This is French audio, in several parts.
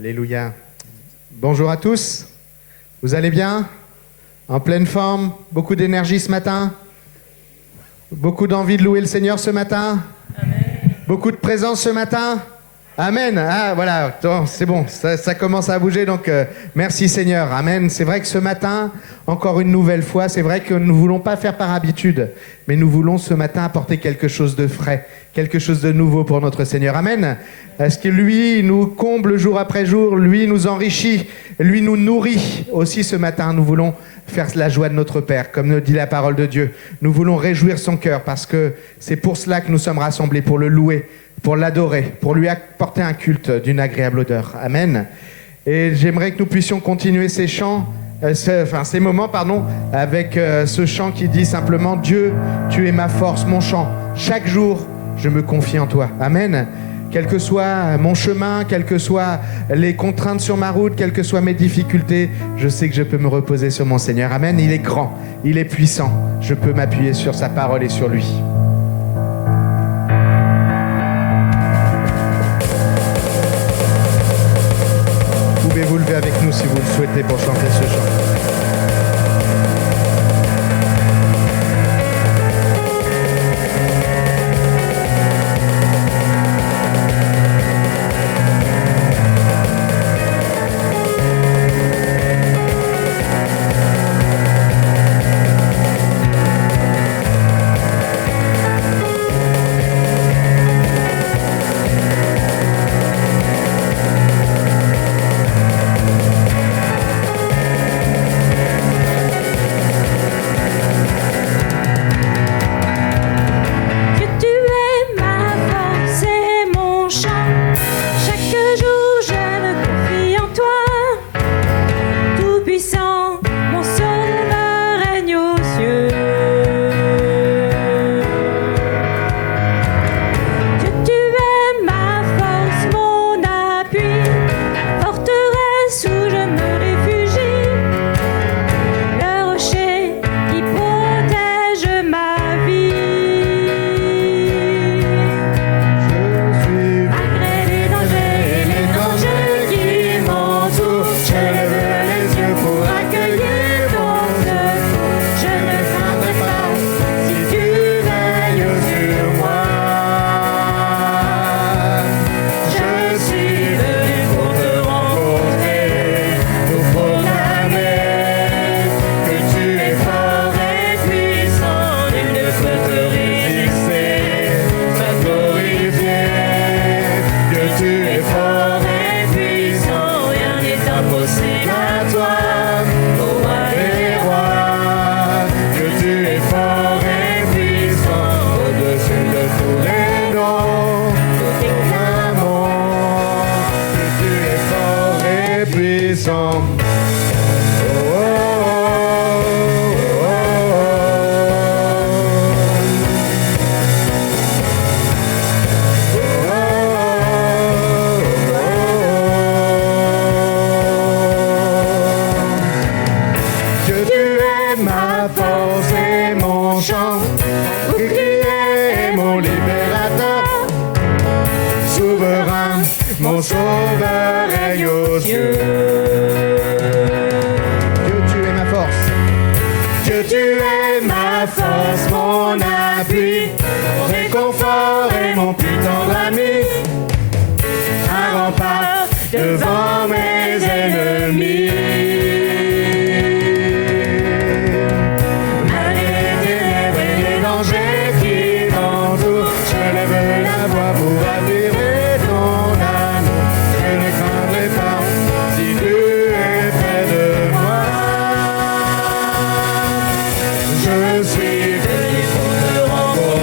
Alléluia. Bonjour à tous. Vous allez bien? En pleine forme? Beaucoup d'énergie ce matin? Beaucoup d'envie de louer le Seigneur ce matin? Amen. Beaucoup de présence ce matin? Amen. Ah voilà, c'est bon, ça commence à bouger, donc merci Seigneur. Amen. C'est vrai que ce matin, encore une nouvelle fois, c'est vrai que nous ne voulons pas faire par habitude, mais nous voulons ce matin apporter quelque chose de frais, quelque chose de nouveau pour notre Seigneur. Amen. Parce que lui nous comble jour après jour, lui nous enrichit, lui nous nourrit. Aussi ce matin, nous voulons faire la joie de notre Père, comme nous dit la parole de Dieu. Nous voulons réjouir son cœur, parce que c'est pour cela que nous sommes rassemblés, pour le louer, pour l'adorer, pour lui apporter un culte d'une agréable odeur. Amen. Et j'aimerais que nous puissions continuer ces chants, ces moments, avec ce chant qui dit simplement « Dieu, tu es ma force, mon chant. Chaque jour, je me confie en toi. » Amen. Quel que soit mon chemin, quelles que soient les contraintes sur ma route, quelles que soient mes difficultés, je sais que je peux me reposer sur mon Seigneur. Amen. Il est grand, il est puissant. Je peux m'appuyer sur sa parole et sur lui. Vous lever avec nous si vous le souhaitez pour chanter ce chant. Je suis venu pour te rencontrer.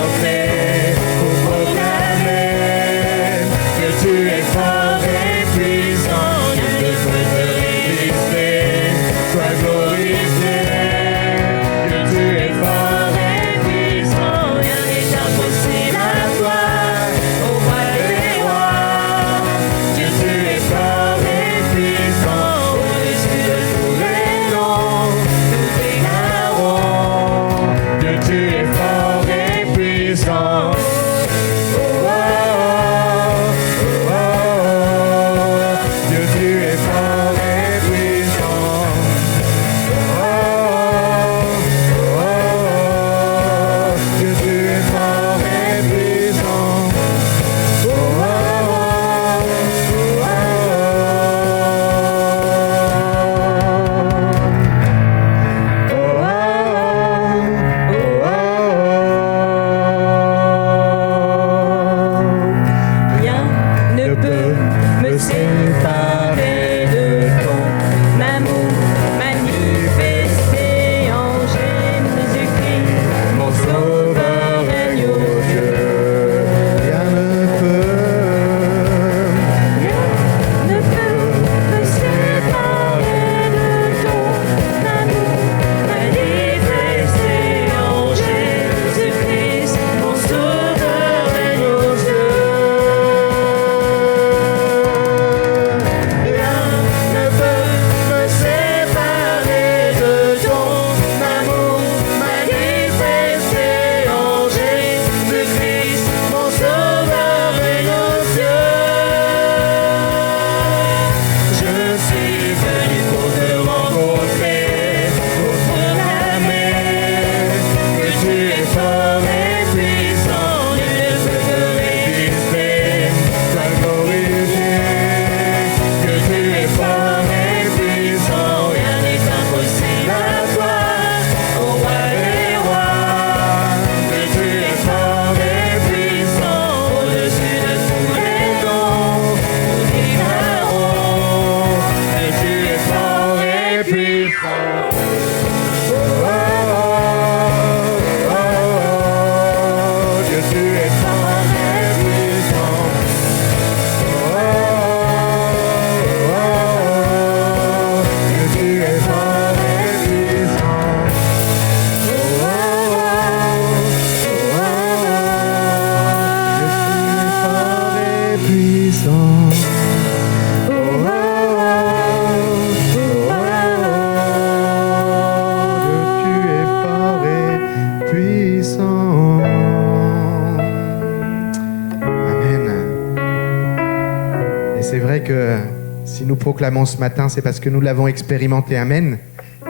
que si nous proclamons ce matin, c'est parce que nous l'avons expérimenté. Amen.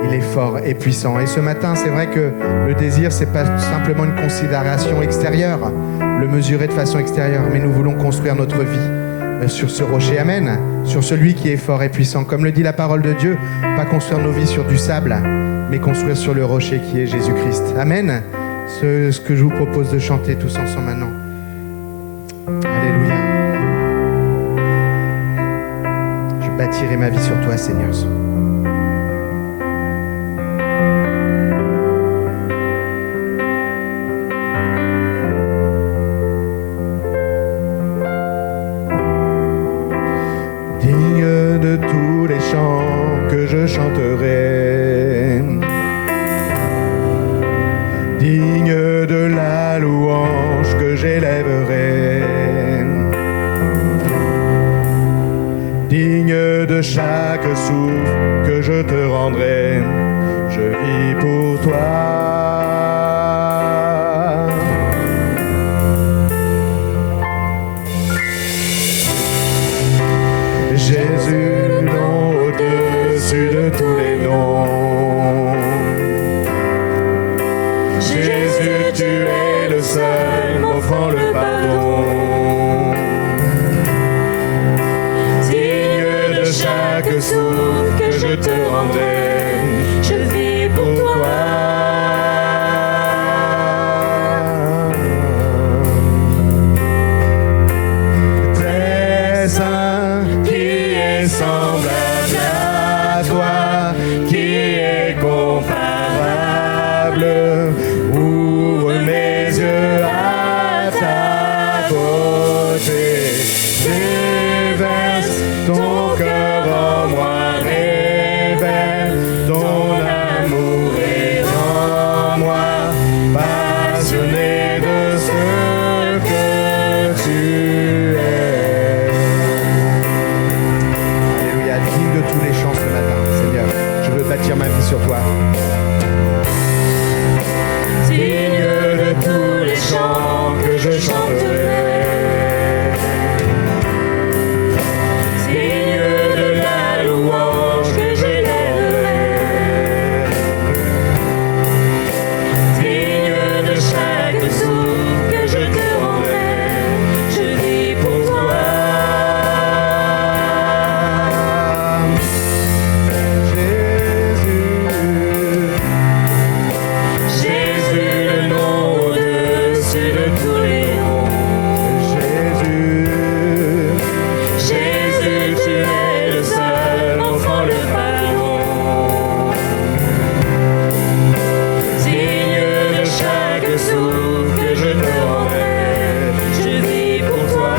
Il est fort et puissant. Et ce matin, c'est vrai que le désir, c'est pas simplement une considération extérieure, le mesurer de façon extérieure, mais nous voulons construire notre vie sur ce rocher. Amen. Sur celui qui est fort et puissant. Comme le dit la parole de Dieu, pas construire nos vies sur du sable, mais construire sur le rocher qui est Jésus-Christ. Amen. Ce que je vous propose de chanter tous ensemble maintenant. Alléluia. Je bâtirai ma vie sur toi, Seigneur. Digne de tous les chants que je chanterai, digne de la louange que j'élèverai, digne de chaque souffle que je te rendrai, je vis pour toi. Jésus, le nom au-dessus de tous les noms. Jésus, tu es le seul m'offrant le pardon. Digne de chaque souffle que je te rendrai, je vis pour toi. Très saint, qui est semblable à toi, qui est comparable. Ouvre mes yeux à ta beauté, déverse ton cœur en moi, révèle ton amour est en moi, passionné de ce que tu es. Alléluia, digne de tous les chants ce matin, Seigneur, je veux bâtir ma vie sur toi. Digne de tous les chants que je chanterai, digne de la louange que j'élèverai, digne de chaque souffle que je te rendrai, je vis pour toi. Jésus, le nom au-dessus de tous les noms. Jésus, tu es le seul m'offrant le pardon. Digne de chaque souffle que je te rendrai, je vis pour toi.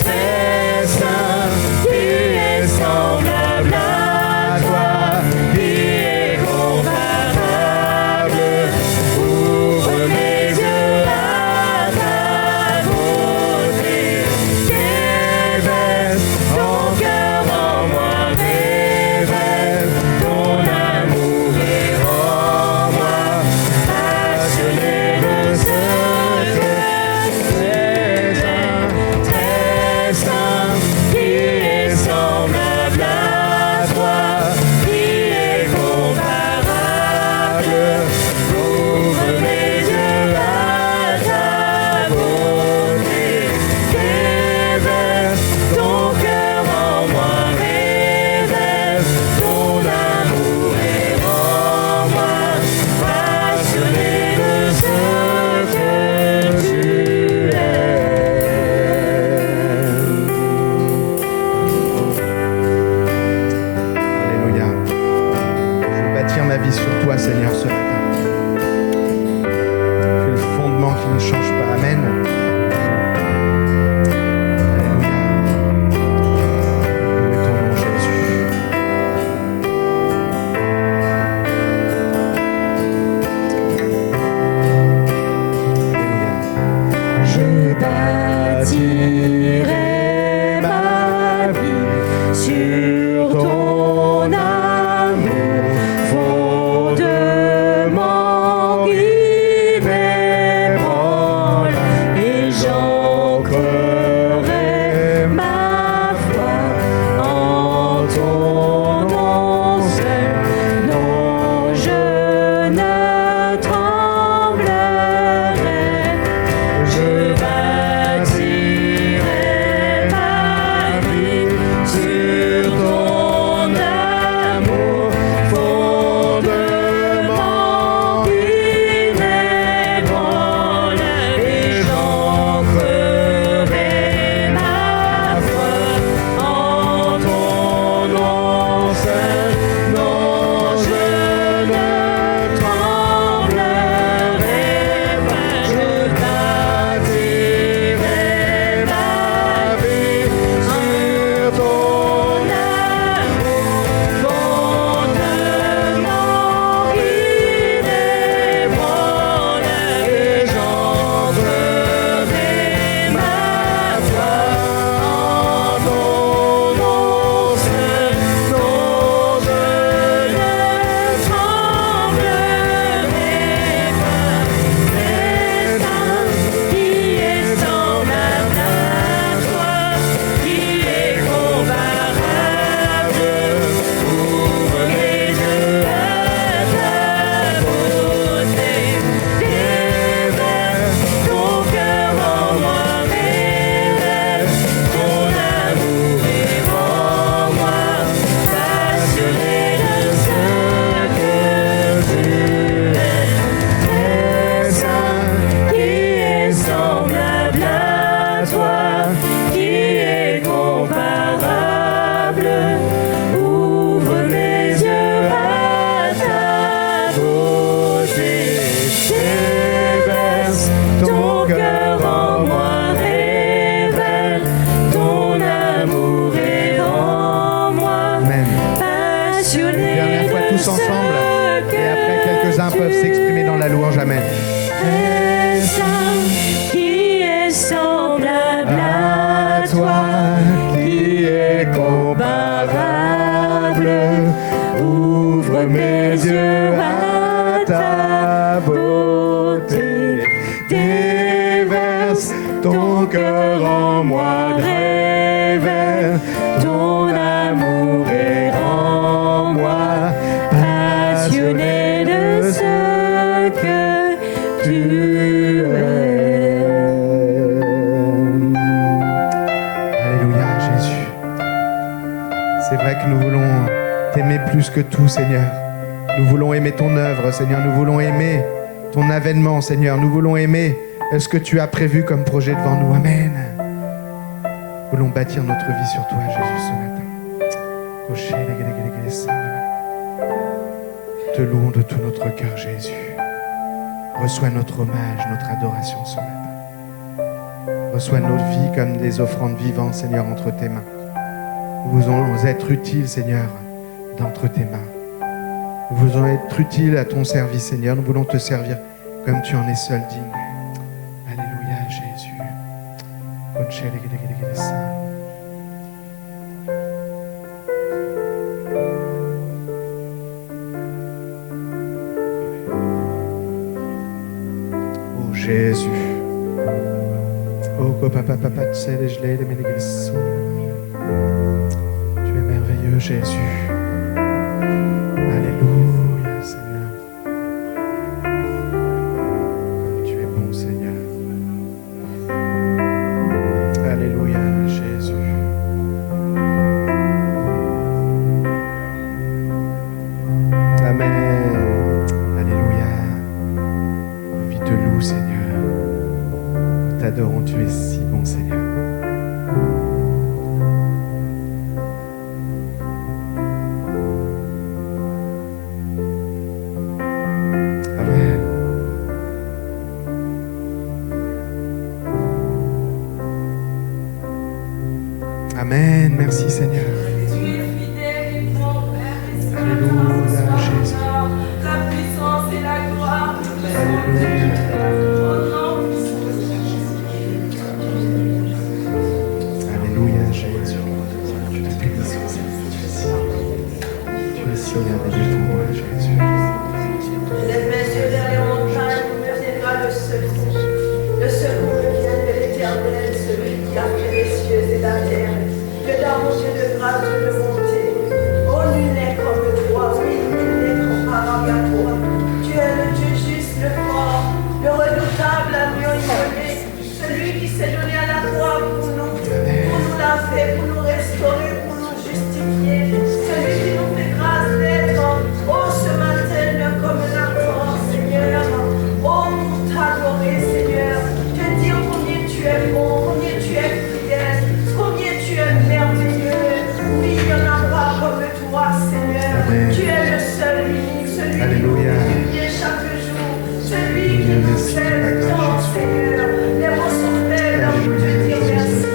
Très saint, qui est semblable à toi, qui est comparable. Ouvre mes yeux à ta beauté, déverse ton cœur en moi, révèle ton amour est en moi, passionné de ce que très saint, qui est semblable à toi, qui est comparable. Ouvre mes yeux à ta beauté, déverse ton cœur en moi, révèle ton amour est en moi, passionné de ce que tu es. Alléluia. Je veux bâtir ma vie sur toi, Seigneur, ce matin. Tu es le fondement qui ne change pas. Amen. Alléluia. Loué ton nom, Jésus. Alléluia. Je bâtirai ma vie sur ton amour, fondement Dernière fois tous ensemble. Et après, quelques-uns peuvent s'exprimer dans la louange. Amen. Qui est semblable à toi, qui est comparable. Ouvre mes yeux à ta beauté. Déverse ton cœur en moi. Révèle ton amour et rends-moi passionné de ce que tu aimes. Alléluia, Jésus. C'est vrai que nous voulons t'aimer plus que tout, Seigneur. Nous voulons aimer ton œuvre, Seigneur. Nous voulons aimer ton avènement, Seigneur. Nous voulons aimer ce que tu as prévu comme projet devant nous. Amen. Nous voulons bâtir notre vie sur toi, Jésus, ce matin. Te louons de tout notre cœur, Jésus. Reçois notre hommage, notre adoration ce matin. Reçois notre vie comme des offrandes vivantes, Seigneur, entre tes mains. Nous voulons être utiles, Seigneur, d'entre tes mains. Nous voulons être utiles à ton service, Seigneur. Nous voulons te servir comme tu en es seul digne. Alléluia, Jésus. Oh Jésus. Oh papa, tu es merveilleux, Jésus. Alléluia, Seigneur. Comme tu es bon, Seigneur. Alléluia, Jésus. Amen. Alléluia. Nos vies te louent, Seigneur. Nous t'adorons, tu es si bon, Seigneur. Amen. Merci Seigneur. Alléluia Jésus. La puissance et la gloire. Alléluia. Alléluia Jésus. Je te bénis sur cette tu es si merveilleux pour moi Jésus. Lève mes yeux vers les montagnes, où me viendra le secours. Le secours me vient de l'Éternel, celui qui a fait les cieux et la terre. Que dans mon Dieu de grâce, je veux monter. Oh, nul n'est comme toi, oui, nul n'est comparable à toi. Tu es le Dieu juste, le fort, le redoutable, l'agneau immolé, celui qui s'est donné à la croix pour nous laver, pour nous restaurer, pour nous justifier, celui qui nous fait grâce d'être, oh, ce matin, comme un accord, Seigneur, oh, pour t'adorer, Seigneur, te dire combien tu es bon, combien tu es fidèle, combien tu es merveilleux. Oui, il n'y en a pas comme toi, Seigneur. Amen. Tu es le seul unique, celui Alléluia. qui nous vient chaque jour, celui qui nous aime tant, Seigneur. Les mots sont faibles pour te dire merci.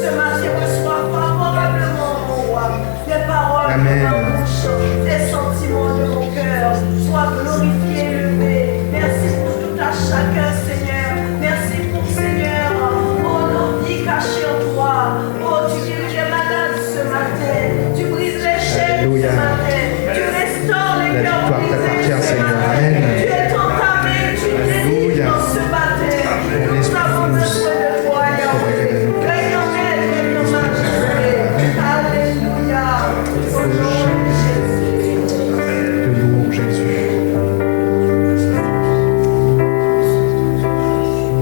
Ce matin, reçois favorablement, mon roi, les paroles Amen. de ma bouche, les sentiments de mon cœur. Sois glorifié, élevé. Merci pour tout à chacun, Seigneur. Merci pour, Seigneur, oh, nos vies cachées en toi. Oh, tu guéris les malades ce matin. Tu brises les chaînes ce Alléluia. matin. Tu restaures les La cœurs victoire brisés t'appartient, ce Seigneur. matin. Amen. Tu es entamé, tu délivres Alléluia. dans ce matin. Nous esprit avons nous besoin de toi, Yahweh. Règne en aide, règne en majesté. Alléluia. Au nom de Jésus. Te louons Jésus.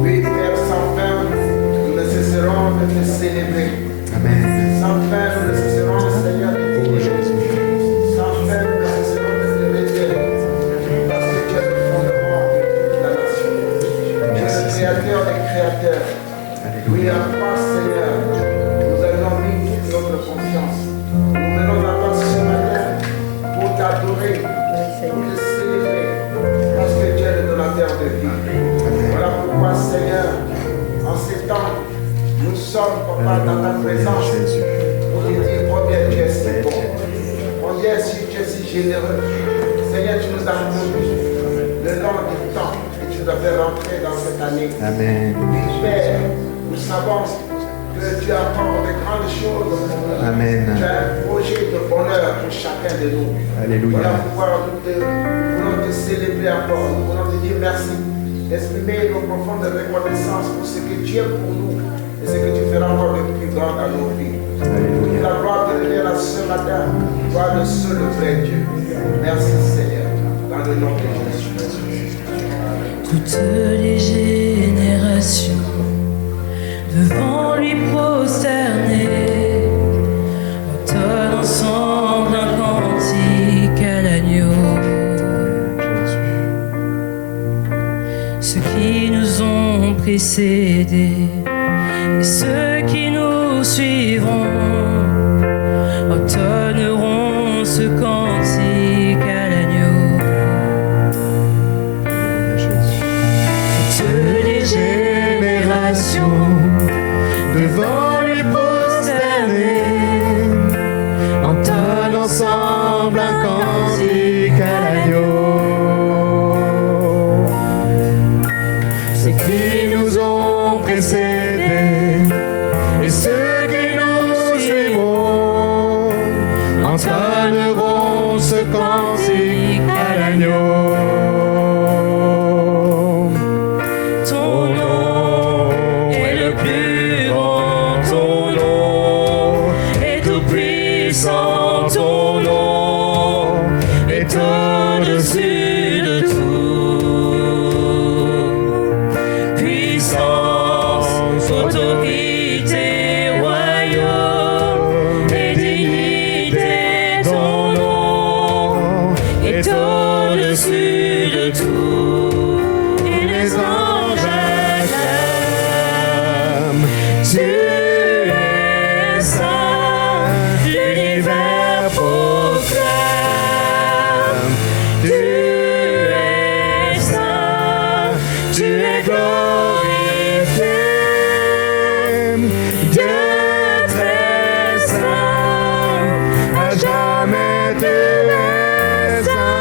Oui, Père, sans fin, nous ne cesserons de te célébrer. Amen. Sans fin, nous ne cesserons, Seigneur, de te Oh bénir. Jésus. Sans fin, nous ne cesserons de te révéler. Parce que tu es le fondement de la nation. Tu es le créateur des créateurs. Oui, Alléluia. en toi, Seigneur, nous avons mis toute notre confiance. Nous venons à toi ce matin pour t'adorer, pour te célébrer, parce que tu es le donateur de vie. Voilà pourquoi, Seigneur, en ces temps, nous sommes, Papa, dans ta présence Jésus. pour te dire combien tu es si bon, Dieu, si tu es si généreux, Seigneur, tu nous as conduits le long du temps et tu nous as fait rentrer dans cette année. Amen. Père, nous savons que tu as encore de grandes choses pour nous. Amen. Tu as un projet de bonheur pour chacun de nous. Alléluia. Voilà pourquoi nous voulons te célébrer encore. Nous voulons te dire merci. D'exprimer nos profondes reconnaissances pour ce que tu es pour nous et ce que tu feras encore de plus grand dans nos vies. Alléluia. La gloire te revient à ce matin. Toi le seul vrai Dieu. Merci Seigneur. Dans le nom de Jésus. Toutes les générations devant lui prosterner entonnent ensemble un cantique à l'agneau. Ceux qui nous ont précédés et ceux qui nous suivront entonneront ce cantique à l'agneau. Toutes les générations Devant lui prosterner, entonnent ensemble un cantique à l'agneau. Ceux qui nous ont précédés et ceux qui nous suivront entonneront ce cantique à l'agneau. ton nom est le plus grand, ton nom est tout puissant, ton nom est au-dessus de tout. Puissance, autorité, royaume et dignité, ton nom est au-dessus de tout. Et les anges acclament. Tu es saint, l'univers proclame. Tu es saint, tu es glorifié. Dieu très saint, à jamais tu es saint.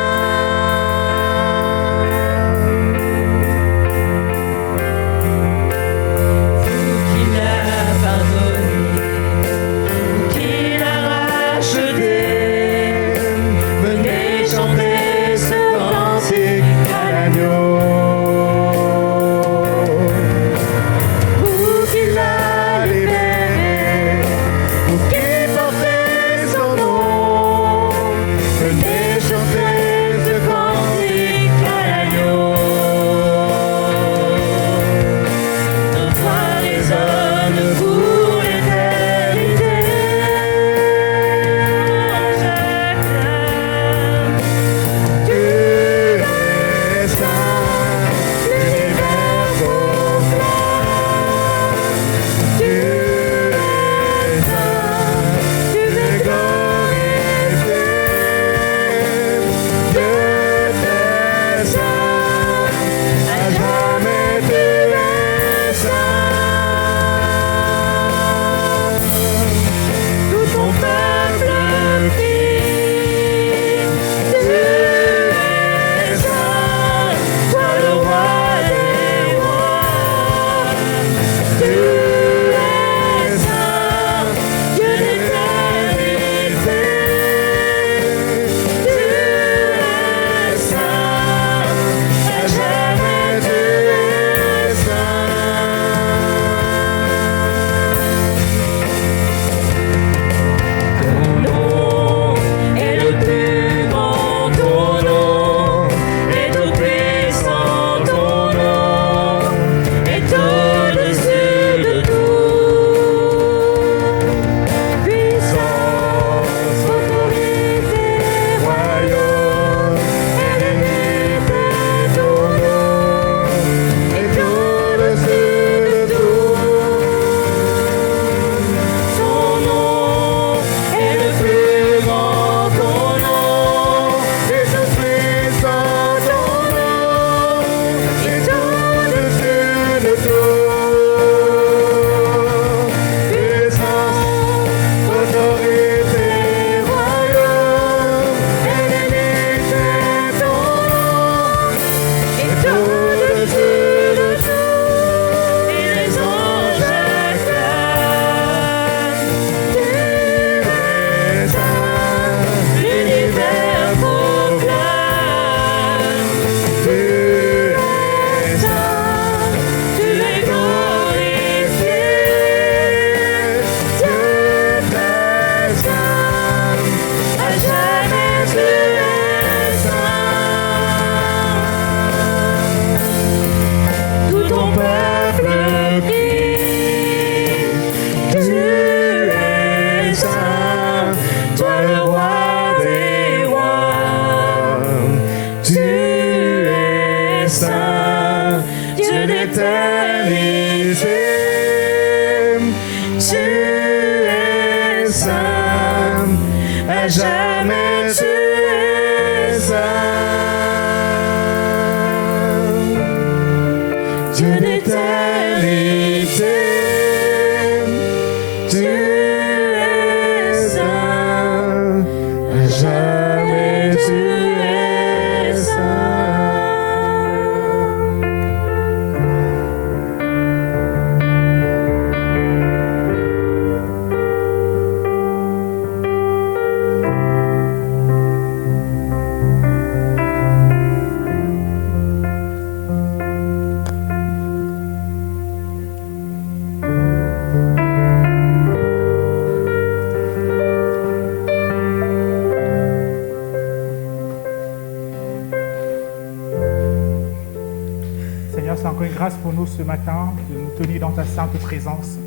Seigneur, c'est encore une grâce pour nous ce matin de nous tenir dans ta sainte présence.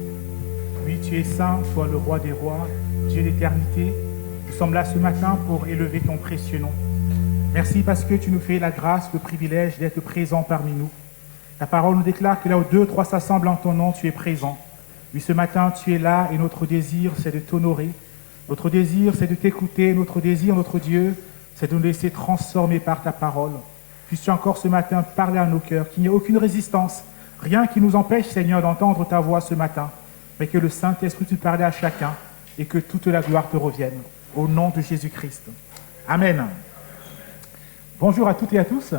Oui, tu es saint, toi le roi des rois, Dieu d'éternité. Nous sommes là ce matin pour élever ton précieux nom. Merci parce que tu nous fais la grâce, le privilège d'être présent parmi nous. Ta parole nous déclare que là où 2 ou 3 s'assemblent en ton nom, tu es présent. Oui, ce matin, tu es là et notre désir, c'est de t'honorer. Notre désir, c'est de t'écouter. Notre désir, notre Dieu, c'est de nous laisser transformer par ta parole. Puisses-tu encore ce matin parler à nos cœurs, qu'il n'y ait aucune résistance, rien qui nous empêche, Seigneur, d'entendre ta voix ce matin, mais que le Saint-Esprit te parle à chacun et que toute la gloire te revienne. Au nom de Jésus-Christ. Amen. Bonjour à toutes et à tous.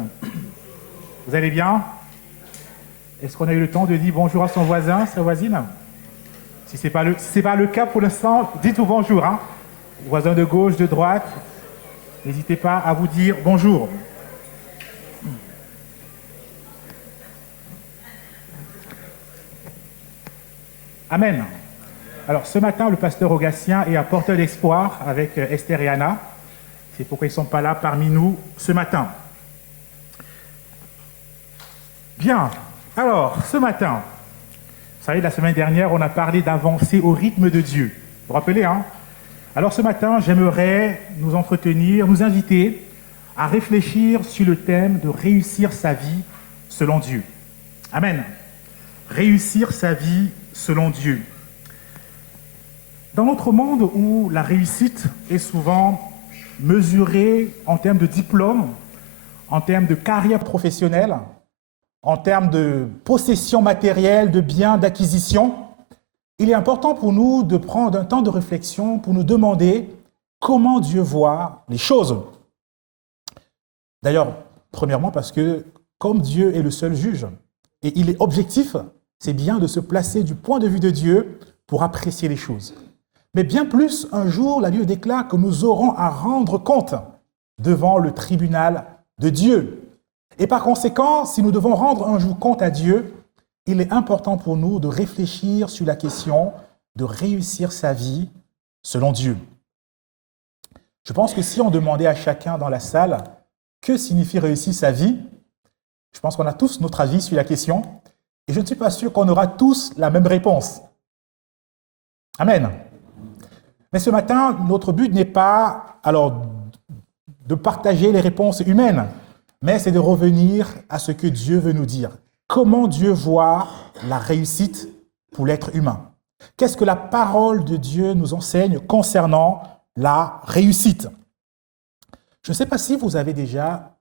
Vous allez bien? Est-ce qu'on a eu le temps de dire bonjour à son voisin, sa voisine? Si ce n'est pas le cas pour l'instant, dites-vous bonjour. Hein? Voisin de gauche, de droite, n'hésitez pas à vous dire bonjour. Amen. Alors, ce matin, le pasteur Augatien est apporteur d'espoir avec Esther et Anna. C'est pourquoi ils ne sont pas là parmi nous ce matin. Bien. Alors, ce matin, vous savez, la semaine dernière, on a parlé d'avancer au rythme de Dieu. Vous vous rappelez, hein? Alors, ce matin, j'aimerais nous entretenir, nous inviter à réfléchir sur le thème de réussir sa vie selon Dieu. Amen. Réussir sa vie selon Dieu. Dans notre monde où la réussite est souvent mesurée en termes de diplôme, en termes de carrière professionnelle, en termes de possession matérielle, de biens, d'acquisition, il est important pour nous de prendre un temps de réflexion pour nous demander comment Dieu voit les choses. D'ailleurs, premièrement parce que comme Dieu est le seul juge et il est objectif, c'est bien de se placer du point de vue de Dieu pour apprécier les choses. Mais bien plus, un jour, la Bible déclare que nous aurons à rendre compte devant le tribunal de Dieu. Et par conséquent, si nous devons rendre un jour compte à Dieu, il est important pour nous de réfléchir sur la question de réussir sa vie selon Dieu. Je pense que si on demandait à chacun dans la salle que signifie réussir sa vie, je pense qu'on a tous notre avis sur la question et je ne suis pas sûr qu'on aura tous la même réponse. Amen. Mais ce matin, notre but n'est pas alors de partager les réponses humaines, mais c'est de revenir à ce que Dieu veut nous dire. Comment Dieu voit la réussite pour l'être humain? Qu'est-ce que la parole de Dieu nous enseigne concernant la réussite? Je ne sais pas si vous avez déjà,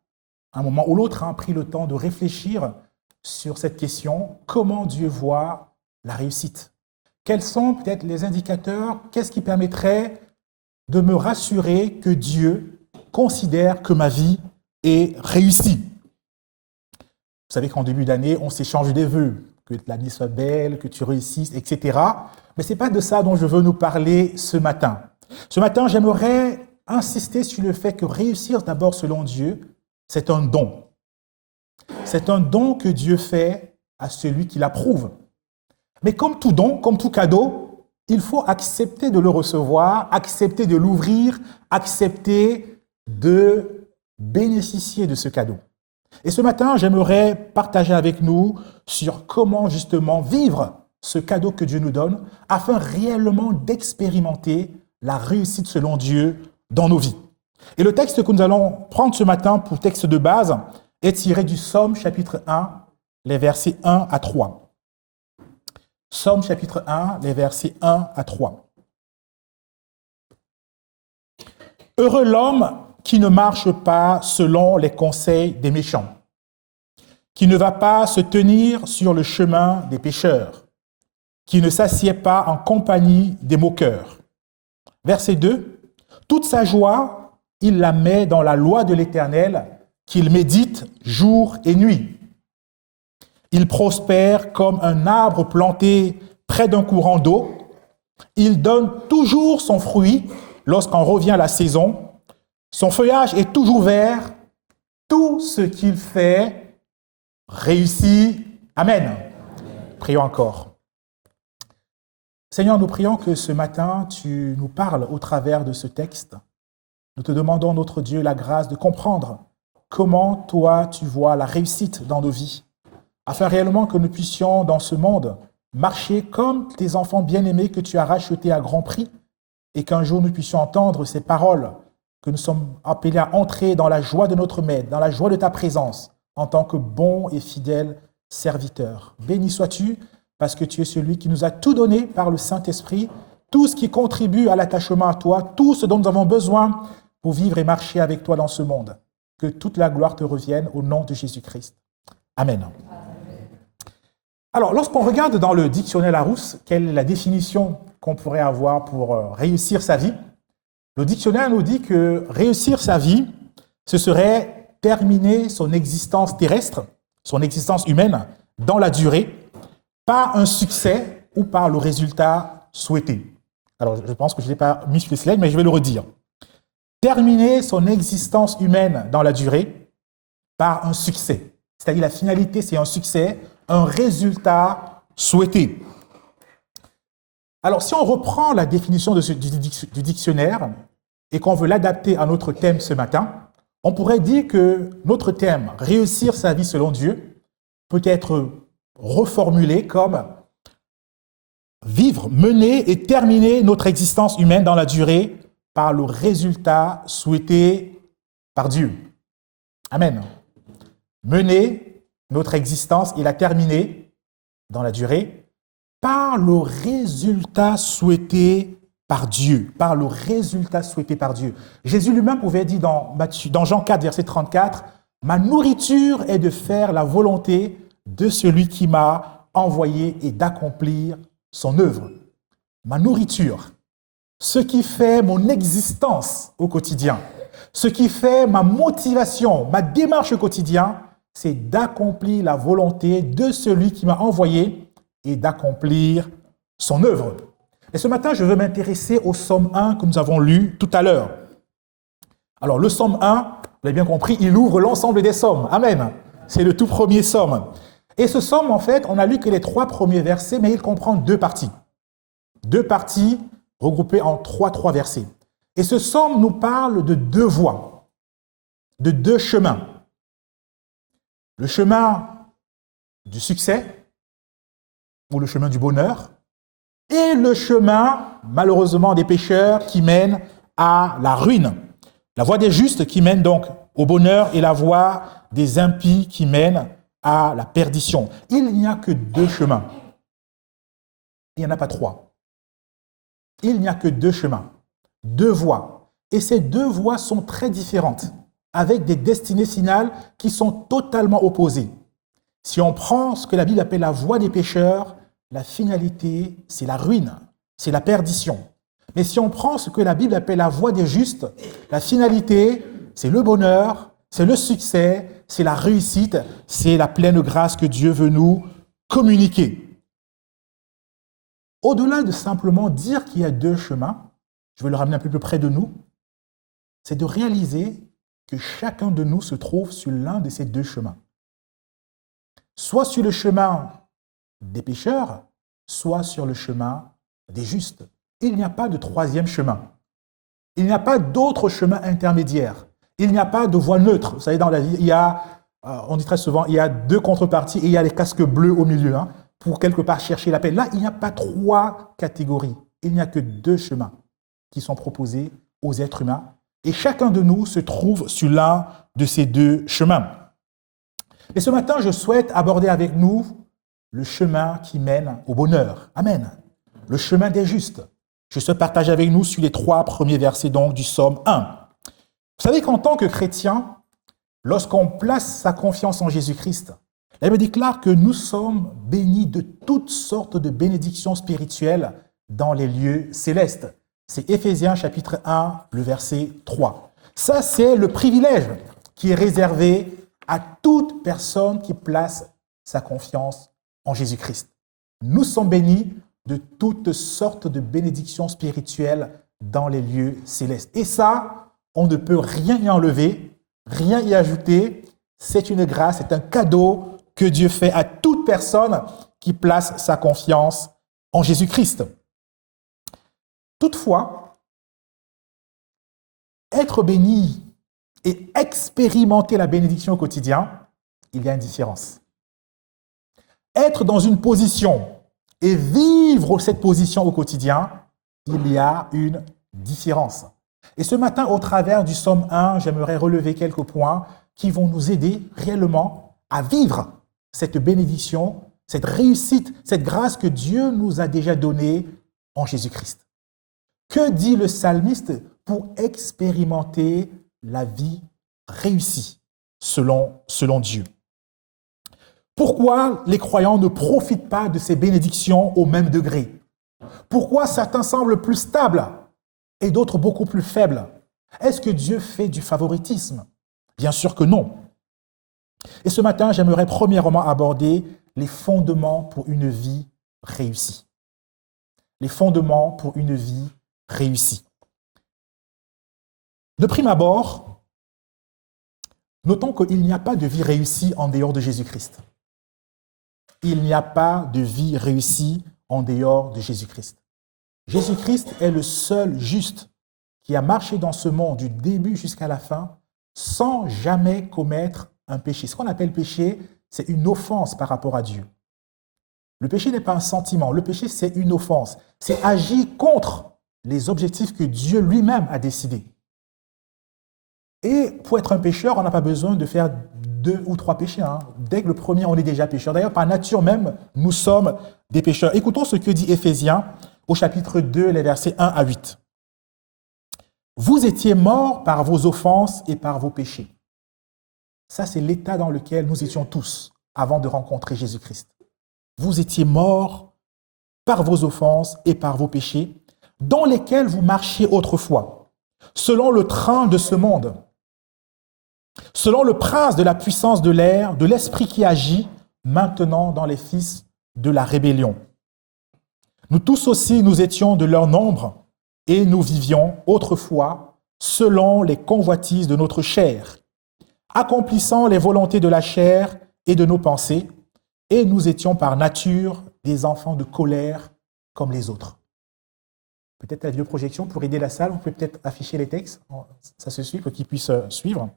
à un moment ou l'autre, pris le temps de réfléchir sur cette question. Comment Dieu voit la réussite? Quels sont peut-être les indicateurs? Qu'est-ce qui permettrait de me rassurer que Dieu considère que ma vie est réussie? Vous savez qu'en début d'année, on s'échange des vœux, que l'année soit belle, que tu réussisses, etc. Mais ce n'est pas de ça dont je veux nous parler ce matin. Ce matin, j'aimerais insister sur le fait que réussir d'abord selon Dieu, c'est un don. C'est un don que Dieu fait à celui qui l'approuve. Mais comme tout don, comme tout cadeau, il faut accepter de le recevoir, accepter de l'ouvrir, accepter de bénéficier de ce cadeau. Et ce matin, j'aimerais partager avec nous sur comment justement vivre ce cadeau que Dieu nous donne afin réellement d'expérimenter la réussite selon Dieu dans nos vies. Et le texte que nous allons prendre ce matin pour texte de base est tiré du Psaume chapitre 1, les versets 1 à 3. Psaume chapitre 1, les versets 1 à 3. Heureux l'homme qui ne marche pas selon les conseils des méchants, qui ne va pas se tenir sur le chemin des pécheurs, qui ne s'assied pas en compagnie des moqueurs. Verset 2. Toute sa joie, il la met dans la loi de l'Éternel, qu'il médite jour et nuit. Il prospère comme un arbre planté près d'un courant d'eau. Il donne toujours son fruit lorsqu'en revient la saison. Son feuillage est toujours vert. Tout ce qu'il fait réussit. Amen. Prions encore. Seigneur, nous prions que ce matin, tu nous parles au travers de ce texte. Nous te demandons, notre Dieu, la grâce de comprendre comment toi, tu vois la réussite dans nos vies, afin réellement que nous puissions, dans ce monde, marcher comme tes enfants bien-aimés que tu as rachetés à grand prix, et qu'un jour nous puissions entendre ces paroles, que nous sommes appelés à entrer dans la joie de notre Maître, dans la joie de ta présence, en tant que bon et fidèle serviteur. Béni sois-tu, parce que tu es celui qui nous a tout donné par le Saint-Esprit, tout ce qui contribue à l'attachement à toi, tout ce dont nous avons besoin pour vivre et marcher avec toi dans ce monde. Que toute la gloire te revienne au nom de Jésus-Christ. Amen. Alors, lorsqu'on regarde dans le dictionnaire Larousse, quelle est la définition qu'on pourrait avoir pour réussir sa vie, le dictionnaire nous dit que réussir sa vie, ce serait terminer son existence terrestre, son existence humaine, dans la durée, par un succès ou par le résultat souhaité. Alors, je pense que je ne l'ai pas mis sur les slides, mais je vais le redire. Terminer son existence humaine dans la durée par un succès. C'est-à-dire la finalité, c'est un succès, un résultat souhaité. Alors, si on reprend la définition du dictionnaire et qu'on veut l'adapter à notre thème ce matin, on pourrait dire que notre thème, réussir sa vie selon Dieu, peut être reformulé comme vivre, mener et terminer notre existence humaine dans la durée par le résultat souhaité par Dieu. Amen. Mener notre existence et la terminer dans la durée par le résultat souhaité par Dieu. Par le résultat souhaité par Dieu. Jésus lui-même pouvait dire dans Jean 4, verset 34, « Ma nourriture est de faire la volonté de celui qui m'a envoyé et d'accomplir son œuvre. » Ma nourriture, ce qui fait mon existence au quotidien, ce qui fait ma motivation, ma démarche au quotidien, c'est d'accomplir la volonté de celui qui m'a envoyé et d'accomplir son œuvre. Et ce matin, je veux m'intéresser au psaume 1 que nous avons lu tout à l'heure. Alors, le psaume 1, vous l'avez bien compris, il ouvre l'ensemble des psaumes. Amen. C'est le tout premier psaume. Et ce psaume, en fait, on n'a lu que les 3 premiers versets, mais il comprend 2 parties. 2 parties regroupées en 3 versets. Et ce psaume nous parle de 2 voies, de 2 chemins. Le chemin du succès, ou le chemin du bonheur, et le chemin, malheureusement, des pécheurs qui mène à la ruine. La voie des justes qui mène donc au bonheur et la voie des impies qui mène à la perdition. Il n'y a que 2 chemins. Il n'y en a pas 3. Il n'y a que 2 chemins, 2 voies. Et ces 2 voies sont très différentes, avec des destinées finales qui sont totalement opposées. Si on prend ce que la Bible appelle la voie des pécheurs, la finalité, c'est la ruine, c'est la perdition. Mais si on prend ce que la Bible appelle la voie des justes, la finalité, c'est le bonheur, c'est le succès, c'est la réussite, c'est la pleine grâce que Dieu veut nous communiquer. Au-delà de simplement dire qu'il y a 2 chemins, je vais le ramener un peu plus près de nous, c'est de réaliser que chacun de nous se trouve sur l'un de ces 2 chemins. Soit sur le chemin des pécheurs, soit sur le chemin des justes. Il n'y a pas de 3e chemin. Il n'y a pas d'autre chemin intermédiaire. Il n'y a pas de voie neutre. Vous savez, dans la vie, il y a, on dit très souvent, il y a 2 contreparties et il y a les casques bleus au milieu, pour quelque part chercher la paix. Là, il n'y a pas 3 catégories. Il n'y a que 2 chemins qui sont proposés aux êtres humains. Et chacun de nous se trouve sur l'un de ces 2 chemins. Et ce matin, je souhaite aborder avec nous le chemin qui mène au bonheur. Amen. Le chemin des justes. Je souhaite partager avec nous sur les 3 premiers versets donc, du psaume 1. Vous savez qu'en tant que chrétien, lorsqu'on place sa confiance en Jésus-Christ, la Bible déclare que nous sommes bénis de toutes sortes de bénédictions spirituelles dans les lieux célestes. C'est Éphésiens chapitre 1, le verset 3. Ça, c'est le privilège qui est réservé à toute personne qui place sa confiance en Jésus-Christ. Nous sommes bénis de toutes sortes de bénédictions spirituelles dans les lieux célestes. Et ça, on ne peut rien y enlever, rien y ajouter. C'est une grâce, c'est un cadeau que Dieu fait à toute personne qui place sa confiance en Jésus-Christ. Toutefois, être béni et expérimenter la bénédiction au quotidien, il y a une différence. être dans une position et vivre cette position au quotidien, il y a une différence. Et ce matin, au travers du psaume 1, j'aimerais relever quelques points qui vont nous aider réellement à vivre cette bénédiction, cette réussite, cette grâce que Dieu nous a déjà donnée en Jésus-Christ. Que dit le psalmiste pour expérimenter la vie réussie selon Dieu? Pourquoi les croyants ne profitent pas de ces bénédictions au même degré? Pourquoi certains semblent plus stables et d'autres beaucoup plus faibles? Est-ce que Dieu fait du favoritisme? Bien sûr que non. Et ce matin, j'aimerais premièrement aborder les fondements pour une vie réussie. Les fondements pour une vie réussie. De prime abord, notons qu'il n'y a pas de vie réussie en dehors de Jésus-Christ. Il n'y a pas de vie réussie en dehors de Jésus-Christ. Jésus-Christ est le seul juste qui a marché dans ce monde du début jusqu'à la fin sans jamais commettre un péché. Ce qu'on appelle péché, c'est une offense par rapport à Dieu. Le péché n'est pas un sentiment, le péché c'est une offense. C'est agir contre les objectifs que Dieu lui-même a décidés. Et pour être un pécheur, on n'a pas besoin de faire 2 ou 3 péchés. Dès que le premier, on est déjà pécheur. D'ailleurs, par nature même, nous sommes des pécheurs. Écoutons ce que dit Éphésiens au chapitre 2, les versets 1 à 8. Vous étiez morts par vos offenses et par vos péchés. Ça, c'est l'état dans lequel nous étions tous avant de rencontrer Jésus-Christ. Vous étiez morts par vos offenses et par vos péchés, dans lesquels vous marchiez autrefois, selon le train de ce monde, selon le prince de la puissance de l'air, de l'esprit qui agit maintenant dans les fils de la rébellion. Nous tous aussi, nous étions de leur nombre et nous vivions autrefois selon les convoitises de notre chair, accomplissant les volontés de la chair et de nos pensées, et nous étions par nature des enfants de colère comme les autres. Peut-être la vidéoprojection pour aider la salle, vous pouvez peut-être afficher les textes, ça se suit pour qu'ils puissent suivre.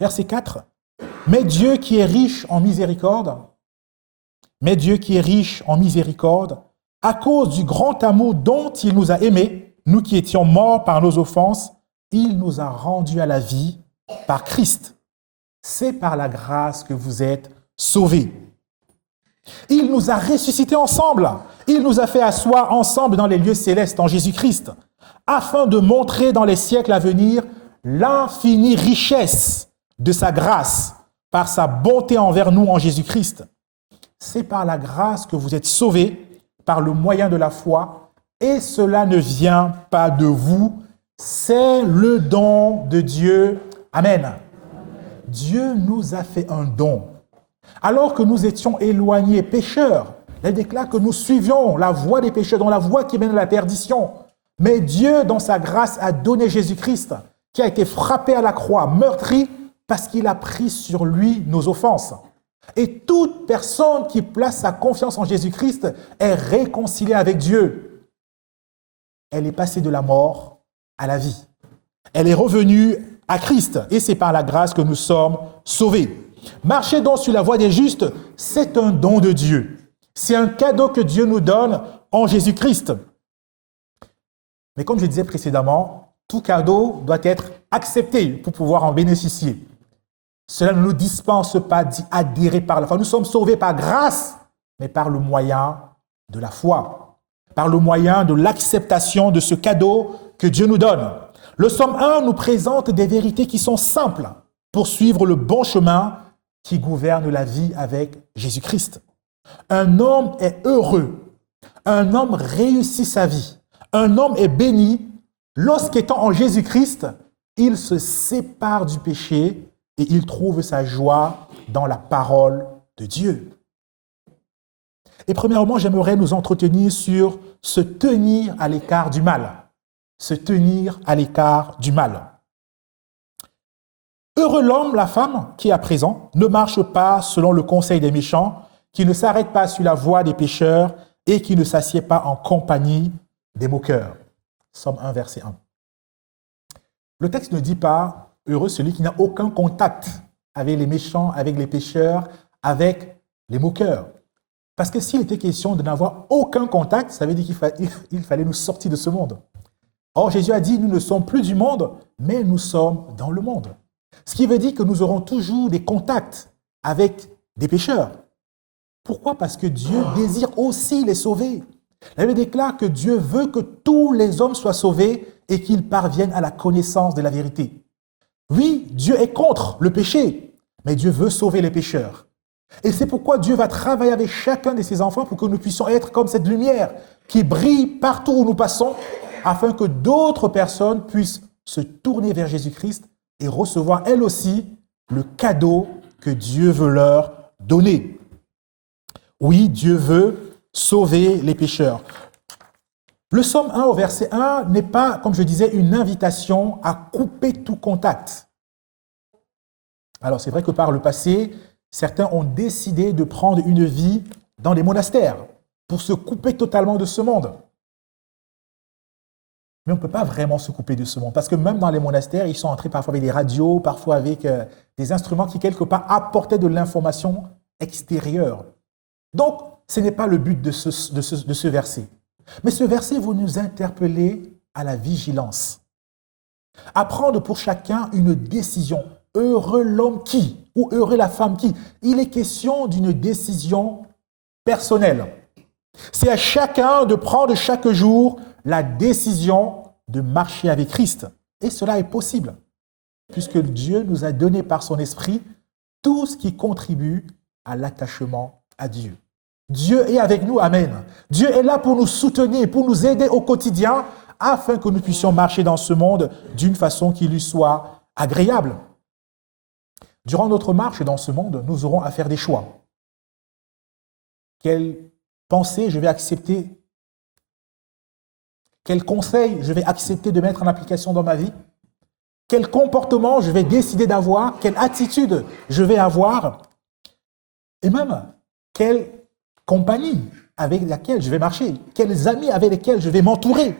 Verset 4. Mais Dieu qui est riche en miséricorde, à cause du grand amour dont il nous a aimés, nous qui étions morts par nos offenses, il nous a rendus à la vie par Christ. C'est par la grâce que vous êtes sauvés. Il nous a ressuscités ensemble. Il nous a fait asseoir ensemble dans les lieux célestes en Jésus-Christ, afin de montrer dans les siècles à venir l'infinie richesse de sa grâce par sa bonté envers nous en Jésus-Christ. C'est par la grâce que vous êtes sauvés, par le moyen de la foi, et cela ne vient pas de vous, c'est le don de Dieu. Amen. Dieu nous a fait un don. Alors que nous étions éloignés, pécheurs, elle déclare que nous suivions la voie des pécheurs, dans la voie qui mène à la perdition. Mais Dieu, dans sa grâce, a donné Jésus-Christ, qui a été frappé à la croix, meurtri, parce qu'il a pris sur lui nos offenses. Et toute personne qui place sa confiance en Jésus-Christ est réconciliée avec Dieu. Elle est passée de la mort à la vie. Elle est revenue à Christ, et c'est par la grâce que nous sommes sauvés. Marcher donc sur la voie des justes, c'est un don de Dieu. C'est un cadeau que Dieu nous donne en Jésus-Christ. Mais comme je disais précédemment, tout cadeau doit être accepté pour pouvoir en bénéficier. Cela ne nous dispense pas d'y adhérer par la foi. Nous sommes sauvés par grâce, mais par le moyen de la foi, par le moyen de l'acceptation de ce cadeau que Dieu nous donne. Le psaume 1 nous présente des vérités qui sont simples pour suivre le bon chemin qui gouverne la vie avec Jésus-Christ. Un homme est heureux, un homme réussit sa vie, un homme est béni lorsqu'étant en Jésus-Christ, il se sépare du péché et il trouve sa joie dans la parole de Dieu. Et premièrement, j'aimerais nous entretenir sur se tenir à l'écart du mal. Se tenir à l'écart du mal. Heureux l'homme, la femme, qui à présent ne marche pas selon le conseil des méchants, qui ne s'arrête pas sur la voie des pécheurs et qui ne s'assied pas en compagnie des moqueurs. Psaume 1, verset 1. Le texte ne dit pas « heureux celui qui n'a aucun contact avec les méchants, avec les pécheurs, avec les moqueurs. Parce que s'il était question de n'avoir aucun contact, ça veut dire qu'il fallait nous sortir de ce monde. Or, Jésus a dit, nous ne sommes plus du monde, mais nous sommes dans le monde. Ce qui veut dire que nous aurons toujours des contacts avec des pécheurs. Pourquoi? Parce que Dieu désire aussi les sauver. La Bible déclare que Dieu veut que tous les hommes soient sauvés et qu'ils parviennent à la connaissance de la vérité. Oui, Dieu est contre le péché, mais Dieu veut sauver les pécheurs. Et c'est pourquoi Dieu va travailler avec chacun de ses enfants pour que nous puissions être comme cette lumière qui brille partout où nous passons, afin que d'autres personnes puissent se tourner vers Jésus-Christ et recevoir elles aussi le cadeau que Dieu veut leur donner. Oui, Dieu veut sauver les pécheurs. Le psaume 1 au verset 1 n'est pas, comme je disais, une invitation à couper tout contact. Alors c'est vrai que par le passé, certains ont décidé de prendre une vie dans les monastères pour se couper totalement de ce monde. Mais on ne peut pas vraiment se couper de ce monde, parce que même dans les monastères, ils sont entrés parfois avec des radios, parfois avec des instruments qui, quelque part, apportaient de l'information extérieure. Donc, ce n'est pas le but de ce verset. Mais ce verset vous nous interpeller à la vigilance. À prendre pour chacun une décision. Heureux l'homme qui, ou heureux la femme qui. Il est question d'une décision personnelle. C'est à chacun de prendre chaque jour la décision de marcher avec Christ. Et cela est possible, puisque Dieu nous a donné par son esprit tout ce qui contribue à l'attachement à Dieu. Dieu est avec nous, amen. Dieu est là pour nous soutenir, pour nous aider au quotidien, afin que nous puissions marcher dans ce monde d'une façon qui lui soit agréable. Durant notre marche dans ce monde, nous aurons à faire des choix. Quelle pensée je vais accepter? Quel conseil je vais accepter de mettre en application dans ma vie? Quel comportement je vais décider d'avoir? Quelle attitude je vais avoir? Et même, quelle compagnie avec laquelle je vais marcher? Quels amis avec lesquels je vais m'entourer?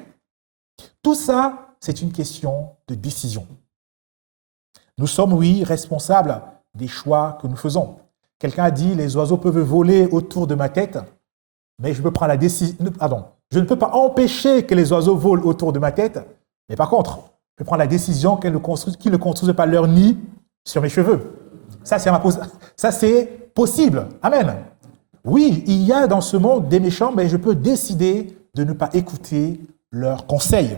Tout ça, c'est une question de décision. Nous sommes, oui, responsables des choix que nous faisons. Quelqu'un a dit, les oiseaux peuvent voler autour de ma tête, mais je ne peux pas empêcher que les oiseaux volent autour de ma tête, mais par contre, je prends la décision qu'ils ne construisent pas leur nid sur mes cheveux. Ça, c'est possible. Amen. Oui, il y a dans ce monde des méchants, mais je peux décider de ne pas écouter leurs conseils.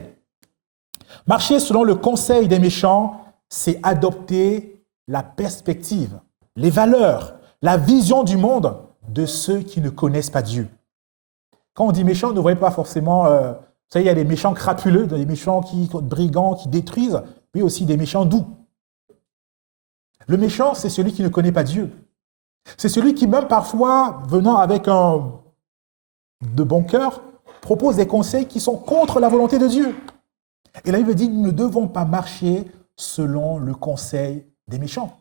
Marcher selon le conseil des méchants, c'est adopter la perspective, les valeurs, la vision du monde de ceux qui ne connaissent pas Dieu. Quand on dit méchant, ne voyez pas forcément... vous savez, il y a des méchants crapuleux, des méchants brigands qui détruisent, mais aussi des méchants doux. Le méchant, c'est celui qui ne connaît pas Dieu. C'est celui qui, même parfois, venant avec de bon cœur, propose des conseils qui sont contre la volonté de Dieu. Et la Bible dit, nous ne devons pas marcher selon le conseil des méchants.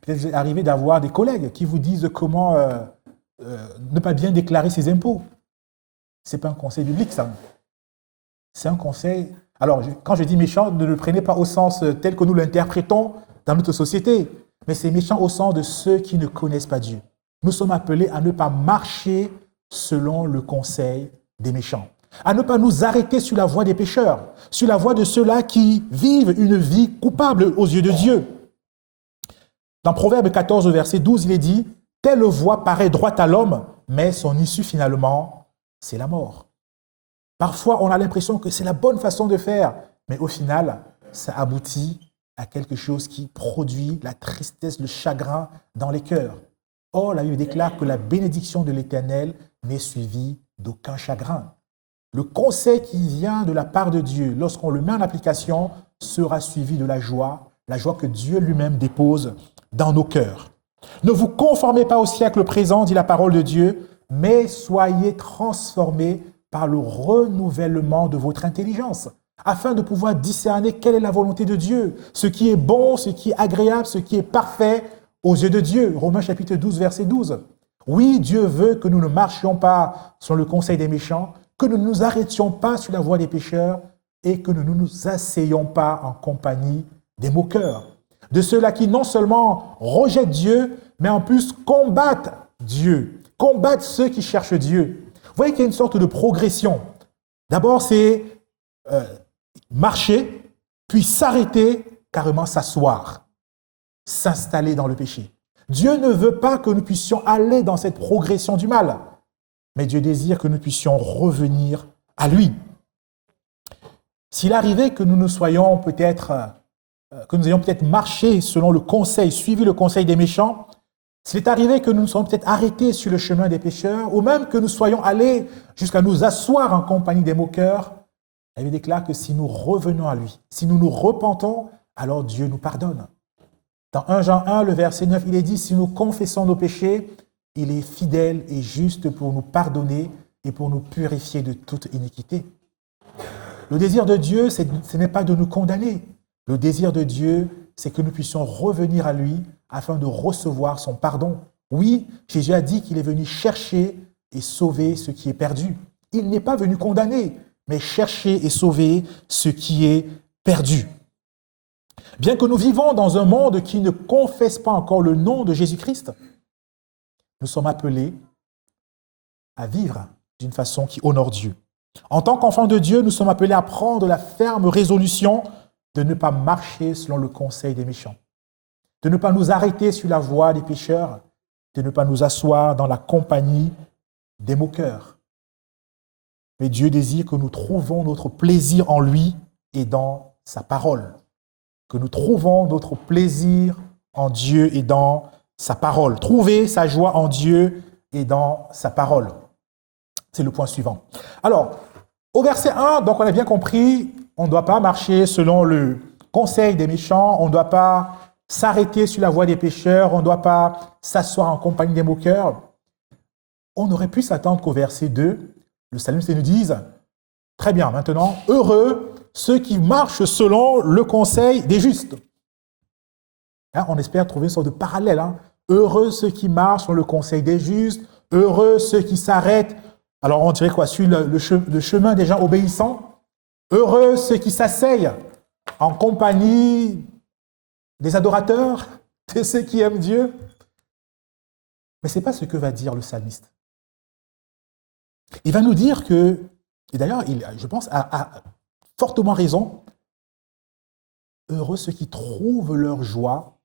Peut-être vous est arrivé d'avoir des collègues qui vous disent comment ne pas bien déclarer ses impôts. Ce n'est pas un conseil biblique, ça. C'est un conseil... Alors, quand je dis méchant, ne le prenez pas au sens tel que nous l'interprétons dans notre société, mais c'est méchant au sens de ceux qui ne connaissent pas Dieu. Nous sommes appelés à ne pas marcher selon le conseil des méchants, à ne pas nous arrêter sur la voie des pécheurs, sur la voie de ceux-là qui vivent une vie coupable aux yeux de Dieu. Dans Proverbe 14, verset 12, il est dit « Telle voie paraît droite à l'homme, mais son issue finalement, c'est la mort. » Parfois, on a l'impression que c'est la bonne façon de faire, mais au final, ça aboutit à quelque chose qui produit la tristesse, le chagrin dans les cœurs. Or, la Bible déclare que la bénédiction de l'Éternel n'est suivie d'aucun chagrin. Le conseil qui vient de la part de Dieu, lorsqu'on le met en application, sera suivi de la joie que Dieu lui-même dépose dans nos cœurs. Ne vous conformez pas au siècle présent, dit la parole de Dieu, mais soyez transformés par le renouvellement de votre intelligence, afin de pouvoir discerner quelle est la volonté de Dieu, ce qui est bon, ce qui est agréable, ce qui est parfait aux yeux de Dieu. Romains chapitre 12, verset 12. Oui, Dieu veut que nous ne marchions pas sur le conseil des méchants, que nous ne nous arrêtions pas sur la voie des pécheurs et que nous ne nous asseyions pas en compagnie des moqueurs, de ceux-là qui non seulement rejettent Dieu, mais en plus combattent Dieu, combattre ceux qui cherchent Dieu. Vous voyez qu'il y a une sorte de progression. D'abord, c'est marcher, puis s'arrêter, carrément s'asseoir, s'installer dans le péché. Dieu ne veut pas que nous puissions aller dans cette progression du mal, mais Dieu désire que nous puissions revenir à lui. S'il arrivait que nous ne soyons peut-être, que nous ayons peut-être marché selon le conseil, suivi le conseil des méchants, s'il est arrivé que nous nous soyons peut-être arrêtés sur le chemin des pécheurs, ou même que nous soyons allés jusqu'à nous asseoir en compagnie des moqueurs, la Bible déclare que si nous revenons à lui, si nous nous repentons, alors Dieu nous pardonne. Dans 1 Jean 1, le verset 9, il est dit, si nous confessons nos péchés, il est fidèle et juste pour nous pardonner et pour nous purifier de toute iniquité. Le désir de Dieu, ce n'est pas de nous condamner. Le désir de Dieu, c'est que nous puissions revenir à lui afin de recevoir son pardon. Oui, Jésus a dit qu'il est venu chercher et sauver ce qui est perdu. Il n'est pas venu condamner, mais chercher et sauver ce qui est perdu. Bien que nous vivons dans un monde qui ne confesse pas encore le nom de Jésus-Christ, nous sommes appelés à vivre d'une façon qui honore Dieu. En tant qu'enfants de Dieu, nous sommes appelés à prendre la ferme résolution de ne pas marcher selon le conseil des méchants, de ne pas nous arrêter sur la voie des pécheurs, de ne pas nous asseoir dans la compagnie des moqueurs. Mais Dieu désire que nous trouvons notre plaisir en lui et dans sa parole. Que nous trouvons notre plaisir en Dieu et dans sa parole. Trouver sa joie en Dieu et dans sa parole. C'est le point suivant. Alors, au verset 1, donc on a bien compris, on ne doit pas marcher selon le conseil des méchants, on ne doit pas s'arrêter sur la voie des pécheurs, on ne doit pas s'asseoir en compagnie des moqueurs. On aurait pu s'attendre qu'au verset 2, le psalmiste nous dise, très bien, maintenant, heureux ceux qui marchent selon le conseil des justes. Hein, on espère trouver une sorte de parallèle. Hein. Heureux ceux qui marchent selon le conseil des justes, heureux ceux qui s'arrêtent. Alors on dirait quoi? Sur le chemin des gens obéissants. Heureux ceux qui s'asseyent en compagnie des adorateurs, de ceux qui aiment Dieu. Mais ce n'est pas ce que va dire le psalmiste. Il va nous dire que, et d'ailleurs, je pense, a fortement raison, heureux ceux qui trouvent leur joie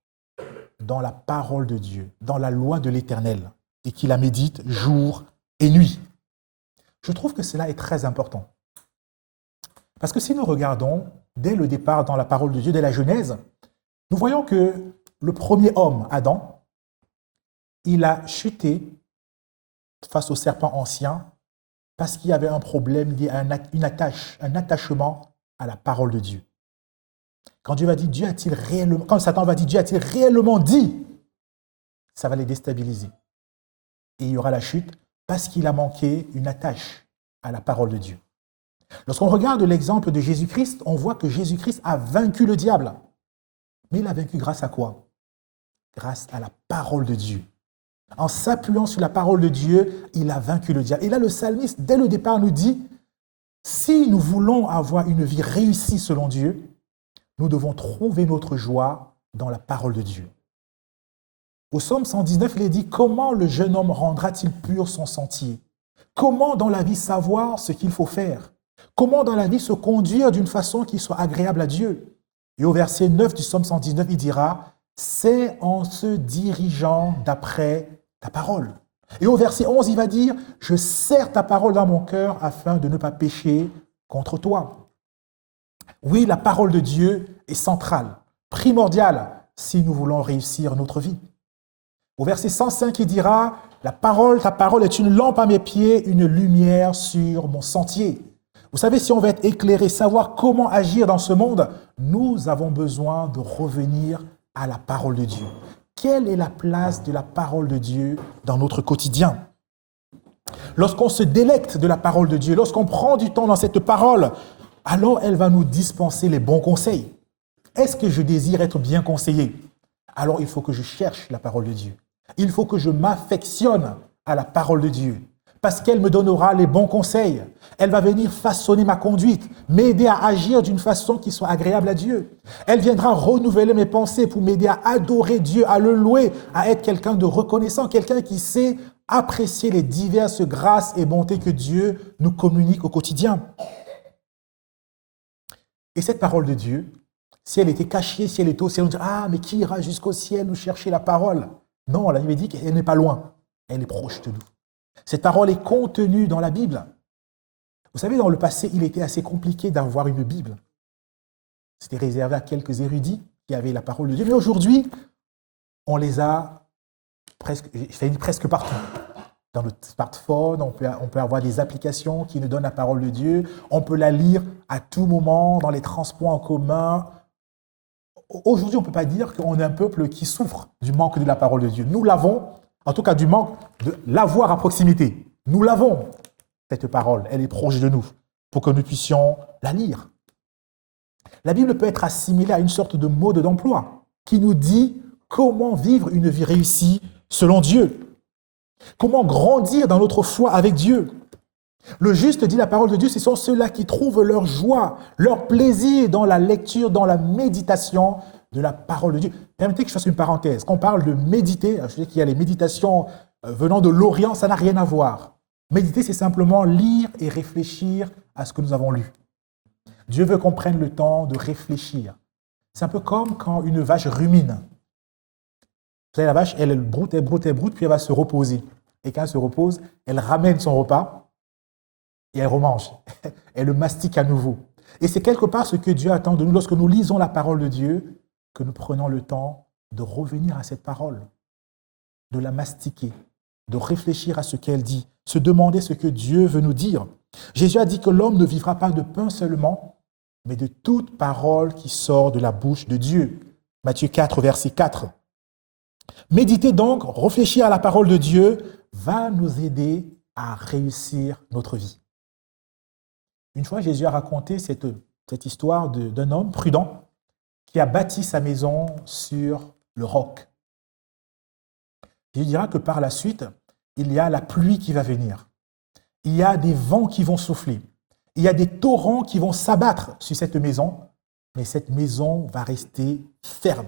dans la parole de Dieu, dans la loi de l'Éternel, et qui la méditent jour et nuit. Je trouve que cela est très important. Parce que si nous regardons, dès le départ dans la parole de Dieu, dès la Genèse, nous voyons que le premier homme, Adam, il a chuté face au serpent ancien parce qu'il y avait un problème lié à un attachement à la parole de Dieu. Quand Satan va dire, Dieu a-t-il réellement dit, ça va les déstabiliser. Et il y aura la chute parce qu'il a manqué une attache à la parole de Dieu. Lorsqu'on regarde l'exemple de Jésus-Christ, on voit que Jésus-Christ a vaincu le diable. Mais il a vaincu grâce à quoi? Grâce à la parole de Dieu. En s'appuyant sur la parole de Dieu, il a vaincu le diable. Et là, le psalmiste, dès le départ, nous dit, si nous voulons avoir une vie réussie selon Dieu, nous devons trouver notre joie dans la parole de Dieu. Au psaume 119, il est dit, comment le jeune homme rendra-t-il pur son sentier? Comment dans la vie savoir ce qu'il faut faire? Comment dans la vie se conduire d'une façon qui soit agréable à Dieu? Et au verset 9 du psaume 119, il dira, c'est en se dirigeant d'après ta parole. Et au verset 11, il va dire, je serre ta parole dans mon cœur afin de ne pas pécher contre toi. Oui, la parole de Dieu est centrale, primordiale, si nous voulons réussir notre vie. Au verset 105, il dira, ta parole est une lampe à mes pieds, une lumière sur mon sentier. Vous savez, si on veut être éclairé, savoir comment agir dans ce monde, nous avons besoin de revenir à la parole de Dieu. Quelle est la place de la parole de Dieu dans notre quotidien? Lorsqu'on se délecte de la parole de Dieu, lorsqu'on prend du temps dans cette parole, alors elle va nous dispenser les bons conseils. Est-ce que je désire être bien conseillé? Alors il faut que je cherche la parole de Dieu. Il faut que je m'affectionne à la parole de Dieu. parce qu'elle me donnera les bons conseils. Elle va venir façonner ma conduite, m'aider à agir d'une façon qui soit agréable à Dieu. Elle viendra renouveler mes pensées pour m'aider à adorer Dieu, à le louer, à être quelqu'un de reconnaissant, quelqu'un qui sait apprécier les diverses grâces et bontés que Dieu nous communique au quotidien. Et cette parole de Dieu, si elle était cachée, si elle était au ciel, on dirait « Ah, mais qui ira jusqu'au ciel nous chercher la parole ?» Non, la Bible dit qu'elle n'est pas loin, elle est proche de nous. Cette parole est contenue dans la Bible. Vous savez, dans le passé, il était assez compliqué d'avoir une Bible. C'était réservé à quelques érudits qui avaient la parole de Dieu. Mais aujourd'hui, on les a presque partout. Dans notre smartphone, on peut avoir des applications qui nous donnent la parole de Dieu. On peut la lire à tout moment, dans les transports en commun. Aujourd'hui, on ne peut pas dire qu'on est un peuple qui souffre du manque de la parole de Dieu. Nous l'avons, en tout cas du manque de l'avoir à proximité. Nous l'avons, cette parole. Elle est proche de nous pour que nous puissions la lire. La Bible peut être assimilée à une sorte de mode d'emploi qui nous dit comment vivre une vie réussie selon Dieu. Comment grandir dans notre foi avec Dieu. Le juste, dit la parole de Dieu, ce sont ceux-là qui trouvent leur joie, leur plaisir dans la lecture, dans la méditation de la parole de Dieu. Permettez que je fasse une parenthèse. Quand on parle de méditer, je sais qu'il y a les méditations venant de l'Orient, ça n'a rien à voir. Méditer, c'est simplement lire et réfléchir à ce que nous avons lu. Dieu veut qu'on prenne le temps de réfléchir. C'est un peu comme quand une vache rumine. Vous savez, la vache, elle broute, puis elle va se reposer. Et quand elle se repose, elle ramène son repas et elle remange. Elle le mastique à nouveau. Et c'est quelque part ce que Dieu attend de nous lorsque nous lisons la parole de Dieu, que nous prenons le temps de revenir à cette parole, de la mastiquer, de réfléchir à ce qu'elle dit, se demander ce que Dieu veut nous dire. Jésus a dit que l'homme ne vivra pas de pain seulement, mais de toute parole qui sort de la bouche de Dieu. Matthieu 4, verset 4. Méditer donc, réfléchir à la parole de Dieu, va nous aider à réussir notre vie. Une fois, Jésus a raconté cette histoire d'un homme prudent qui a bâti sa maison sur le roc. Il dira que par la suite, il y a la pluie qui va venir. Il y a des vents qui vont souffler. Il y a des torrents qui vont s'abattre sur cette maison, mais cette maison va rester ferme.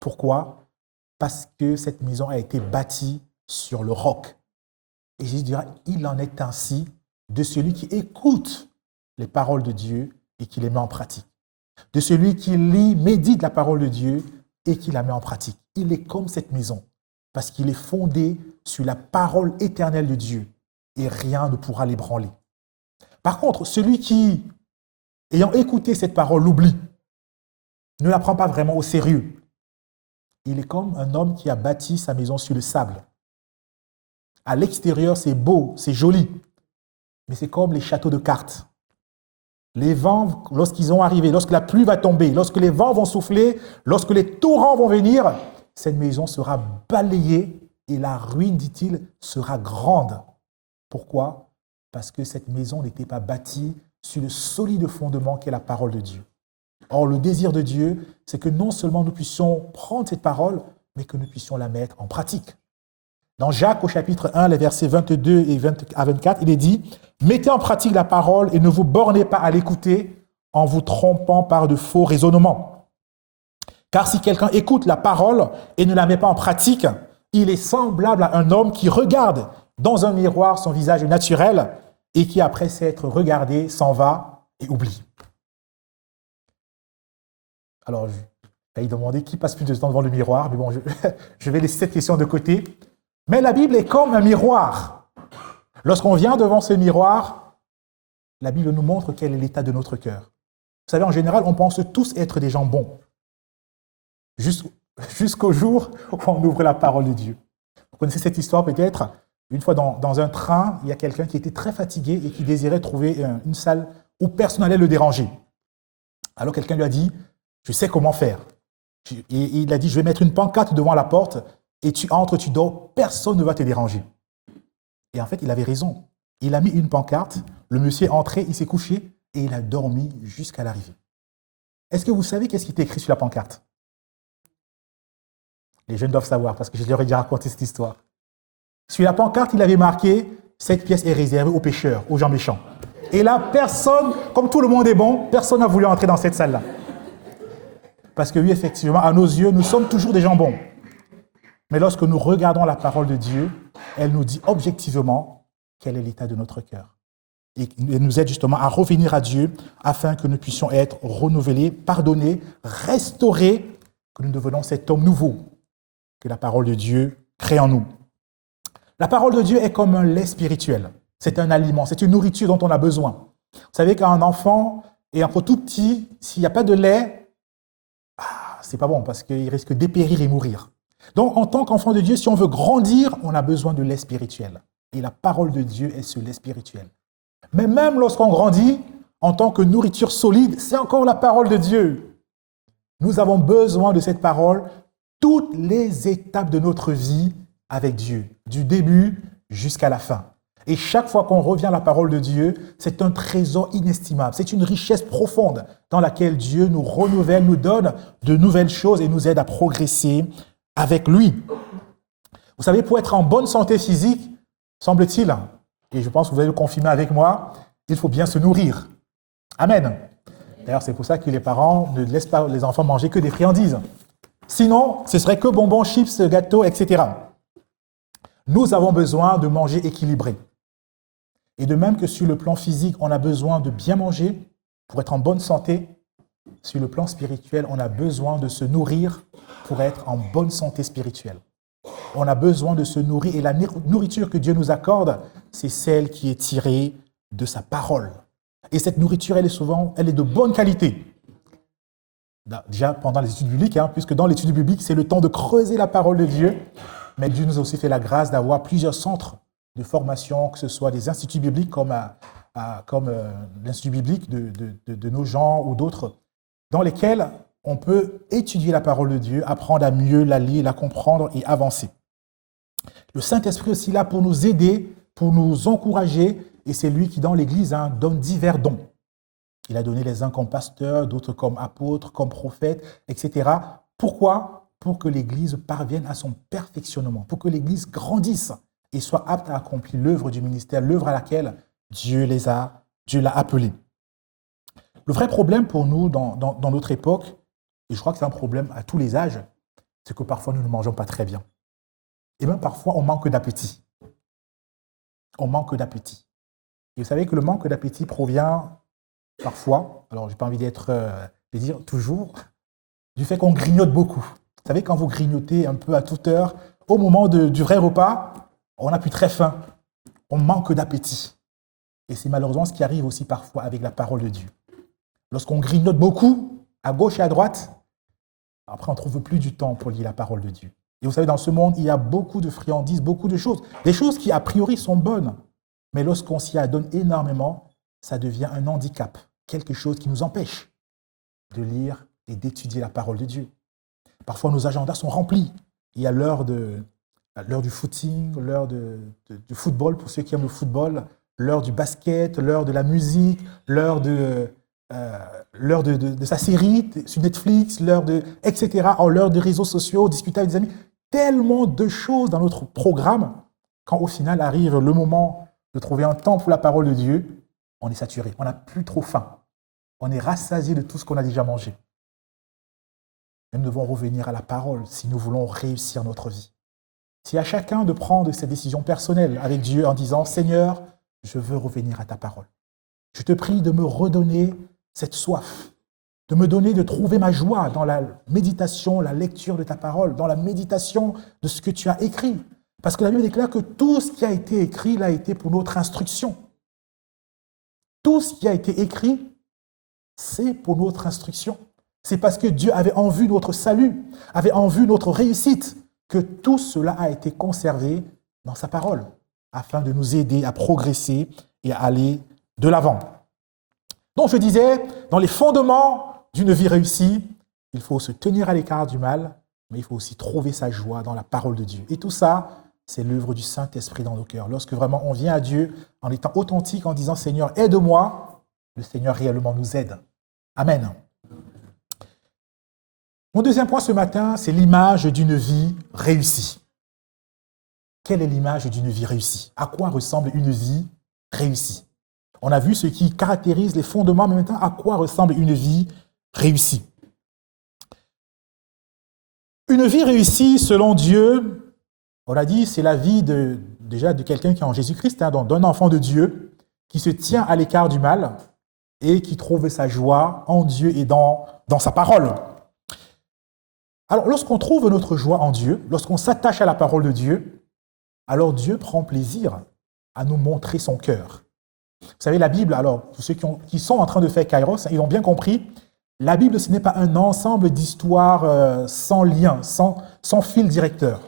Pourquoi? Parce que cette maison a été bâtie sur le roc. Et Jésus dira, il en est ainsi de celui qui écoute les paroles de Dieu et qui les met en pratique. De celui qui lit, médite la parole de Dieu et qui la met en pratique. Il est comme cette maison, parce qu'il est fondé sur la parole éternelle de Dieu et rien ne pourra l'ébranler. Par contre, celui qui, ayant écouté cette parole, l'oublie, ne la prend pas vraiment au sérieux. Il est comme un homme qui a bâti sa maison sur le sable. À l'extérieur, c'est beau, c'est joli, mais c'est comme les châteaux de cartes. Les vents, lorsqu'ils vont arriver, lorsque la pluie va tomber, lorsque les vents vont souffler, lorsque les torrents vont venir, cette maison sera balayée et la ruine, dit-il, sera grande. Pourquoi? Parce que cette maison n'était pas bâtie sur le solide fondement qu'est la parole de Dieu. Or, le désir de Dieu, c'est que non seulement nous puissions prendre cette parole, mais que nous puissions la mettre en pratique. Dans Jacques, au chapitre 1, les versets 22 à 24, il est dit « Mettez en pratique la parole et ne vous bornez pas à l'écouter en vous trompant par de faux raisonnements. Car si quelqu'un écoute la parole et ne la met pas en pratique, il est semblable à un homme qui regarde dans un miroir son visage naturel et qui, après s'être regardé, s'en va et oublie. » Alors, je vais demander qui passe plus de temps devant le miroir, mais bon, je vais laisser cette question de côté. Mais la Bible est comme un miroir. Lorsqu'on vient devant ce miroir, la Bible nous montre quel est l'état de notre cœur. Vous savez, en général, on pense tous être des gens bons, jusqu'au jour où on ouvre la parole de Dieu. Vous connaissez cette histoire peut-être? Une fois dans un train, il y a quelqu'un qui était très fatigué et qui désirait trouver une salle où personne n'allait le déranger. Alors quelqu'un lui a dit, je sais comment faire. Et il a dit, je vais mettre une pancarte devant la porte et tu entres, tu dors, personne ne va te déranger. Et en fait, il avait raison. Il a mis une pancarte, le monsieur est entré, il s'est couché et il a dormi jusqu'à l'arrivée. Est-ce que vous savez qu'est-ce qui était écrit sur la pancarte? Les jeunes doivent savoir parce que je leur ai déjà raconté cette histoire. Sur la pancarte, il avait marqué « cette pièce est réservée aux pécheurs, aux gens méchants. Et là, personne, comme tout le monde est bon, personne n'a voulu entrer dans cette salle-là. Parce que oui, effectivement, à nos yeux, nous sommes toujours des gens bons. Mais lorsque nous regardons la parole de Dieu, elle nous dit objectivement quel est l'état de notre cœur. Et elle nous aide justement à revenir à Dieu afin que nous puissions être renouvelés, pardonnés, restaurés, que nous devenons cet homme nouveau que la parole de Dieu crée en nous. La parole de Dieu est comme un lait spirituel. C'est un aliment, c'est une nourriture dont on a besoin. Vous savez qu'un enfant, et encore tout petit, s'il n'y a pas de lait, c'est pas bon parce qu'il risque d'épérir et mourir. Donc, en tant qu'enfant de Dieu, si on veut grandir, on a besoin de lait spirituel. Et la parole de Dieu est ce lait spirituel. Mais même lorsqu'on grandit, en tant que nourriture solide, c'est encore la parole de Dieu. Nous avons besoin de cette parole toutes les étapes de notre vie avec Dieu, du début jusqu'à la fin. Et chaque fois qu'on revient à la parole de Dieu, c'est un trésor inestimable, c'est une richesse profonde dans laquelle Dieu nous renouvelle, nous donne de nouvelles choses et nous aide à progresser avec lui. Vous savez, pour être en bonne santé physique, semble-t-il, et je pense que vous allez le confirmer avec moi, il faut bien se nourrir. Amen. D'ailleurs, c'est pour ça que les parents ne laissent pas les enfants manger que des friandises. Sinon, ce serait que bonbons, chips, gâteaux, etc. Nous avons besoin de manger équilibré. Et de même que sur le plan physique, on a besoin de bien manger pour être en bonne santé, sur le plan spirituel, on a besoin de se nourrir pour être en bonne santé spirituelle. On a besoin de se nourrir et la nourriture que Dieu nous accorde, c'est celle qui est tirée de sa parole. Et cette nourriture, elle est de bonne qualité. Déjà pendant les études bibliques, puisque dans l'étude biblique, c'est le temps de creuser la parole de Dieu. Mais Dieu nous a aussi fait la grâce d'avoir plusieurs centres de formation, que ce soit des instituts bibliques comme l'Institut biblique de nos gens ou d'autres, dans lesquels on peut étudier la parole de Dieu, apprendre à mieux la lire, la comprendre et avancer. Le Saint-Esprit est aussi là pour nous aider, pour nous encourager, et c'est lui qui, dans l'Église, donne divers dons. Il a donné les uns comme pasteurs, d'autres comme apôtres, comme prophètes, etc. Pourquoi ? Pour que l'Église parvienne à son perfectionnement, pour que l'Église grandisse et soit apte à accomplir l'œuvre du ministère, l'œuvre à laquelle Dieu l'a appelé. Le vrai problème pour nous dans notre époque, et je crois que c'est un problème à tous les âges, c'est que parfois nous ne mangeons pas très bien. Et même parfois on manque d'appétit. On manque d'appétit. Et vous savez que le manque d'appétit provient parfois, alors je n'ai pas envie de dire toujours, du fait qu'on grignote beaucoup. Vous savez, quand vous grignotez un peu à toute heure, au moment du vrai repas, on n'a plus très faim, on manque d'appétit. Et c'est malheureusement ce qui arrive aussi parfois avec la parole de Dieu. Lorsqu'on grignote beaucoup, à gauche et à droite, après on ne trouve plus du temps pour lire la parole de Dieu. Et vous savez, dans ce monde, il y a beaucoup de friandises, beaucoup de choses. Des choses qui, a priori, sont bonnes. Mais lorsqu'on s'y adonne énormément, ça devient un handicap, quelque chose qui nous empêche de lire et d'étudier la parole de Dieu. Parfois, nos agendas sont remplis. Il y a l'heure du footing, l'heure du football, pour ceux qui aiment le football, l'heure du basket, l'heure de la musique, l'heure de sa série sur Netflix, etc., l'heure des réseaux sociaux, discuter avec des amis. Tellement de choses dans notre programme, quand au final arrive le moment de trouver un temps pour la parole de Dieu, on est saturé, on n'a plus trop faim. On est rassasié de tout ce qu'on a déjà mangé. Et nous devons revenir à la parole si nous voulons réussir notre vie. C'est à chacun de prendre cette décision personnelle avec Dieu en disant « Seigneur, je veux revenir à ta parole. Je te prie de me redonner cette soif, de me donner, de trouver ma joie dans la méditation, la lecture de ta parole, dans la méditation de ce que tu as écrit. » Parce que la Bible déclare que tout ce qui a été écrit l'a été pour notre instruction. Tout ce qui a été écrit, c'est pour notre instruction. C'est parce que Dieu avait en vue notre salut, avait en vue notre réussite, que tout cela a été conservé dans sa parole, afin de nous aider à progresser et à aller de l'avant. Donc je disais, dans les fondements d'une vie réussie, il faut se tenir à l'écart du mal, mais il faut aussi trouver sa joie dans la parole de Dieu. Et tout ça, c'est l'œuvre du Saint-Esprit dans nos cœurs. Lorsque vraiment on vient à Dieu en étant authentique, en disant « Seigneur, aide-moi », le Seigneur réellement nous aide. Amen. Mon deuxième point ce matin, c'est l'image d'une vie réussie. quelle est l'image d'une vie réussie? À quoi ressemble une vie réussie? On a vu ce qui caractérise les fondements, mais maintenant, à quoi ressemble une vie réussie? Une vie réussie, selon Dieu, on a dit, c'est la vie déjà de quelqu'un qui est en Jésus-Christ, donc d'un enfant de Dieu, qui se tient à l'écart du mal et qui trouve sa joie en Dieu et dans sa parole. Alors, lorsqu'on trouve notre joie en Dieu, lorsqu'on s'attache à la parole de Dieu, alors Dieu prend plaisir à nous montrer son cœur. Vous savez, la Bible, alors, pour ceux qui sont en train de faire Kairos, ils ont bien compris, la Bible, ce n'est pas un ensemble d'histoires sans lien, sans fil directeur.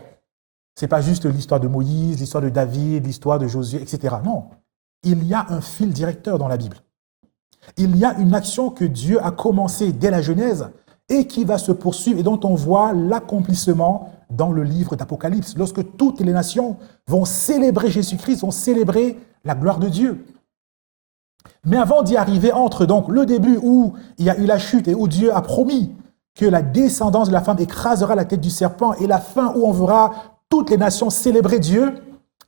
Ce n'est pas juste l'histoire de Moïse, l'histoire de David, l'histoire de Josué, etc. Non, il y a un fil directeur dans la Bible. Il y a une action que Dieu a commencée dès la Genèse et qui va se poursuivre et dont on voit l'accomplissement dans le livre d'Apocalypse, lorsque toutes les nations vont célébrer Jésus-Christ, vont célébrer la gloire de Dieu. Mais avant d'y arriver, entre donc le début où il y a eu la chute et où Dieu a promis que la descendance de la femme écrasera la tête du serpent et la fin où on verra toutes les nations célébrer Dieu,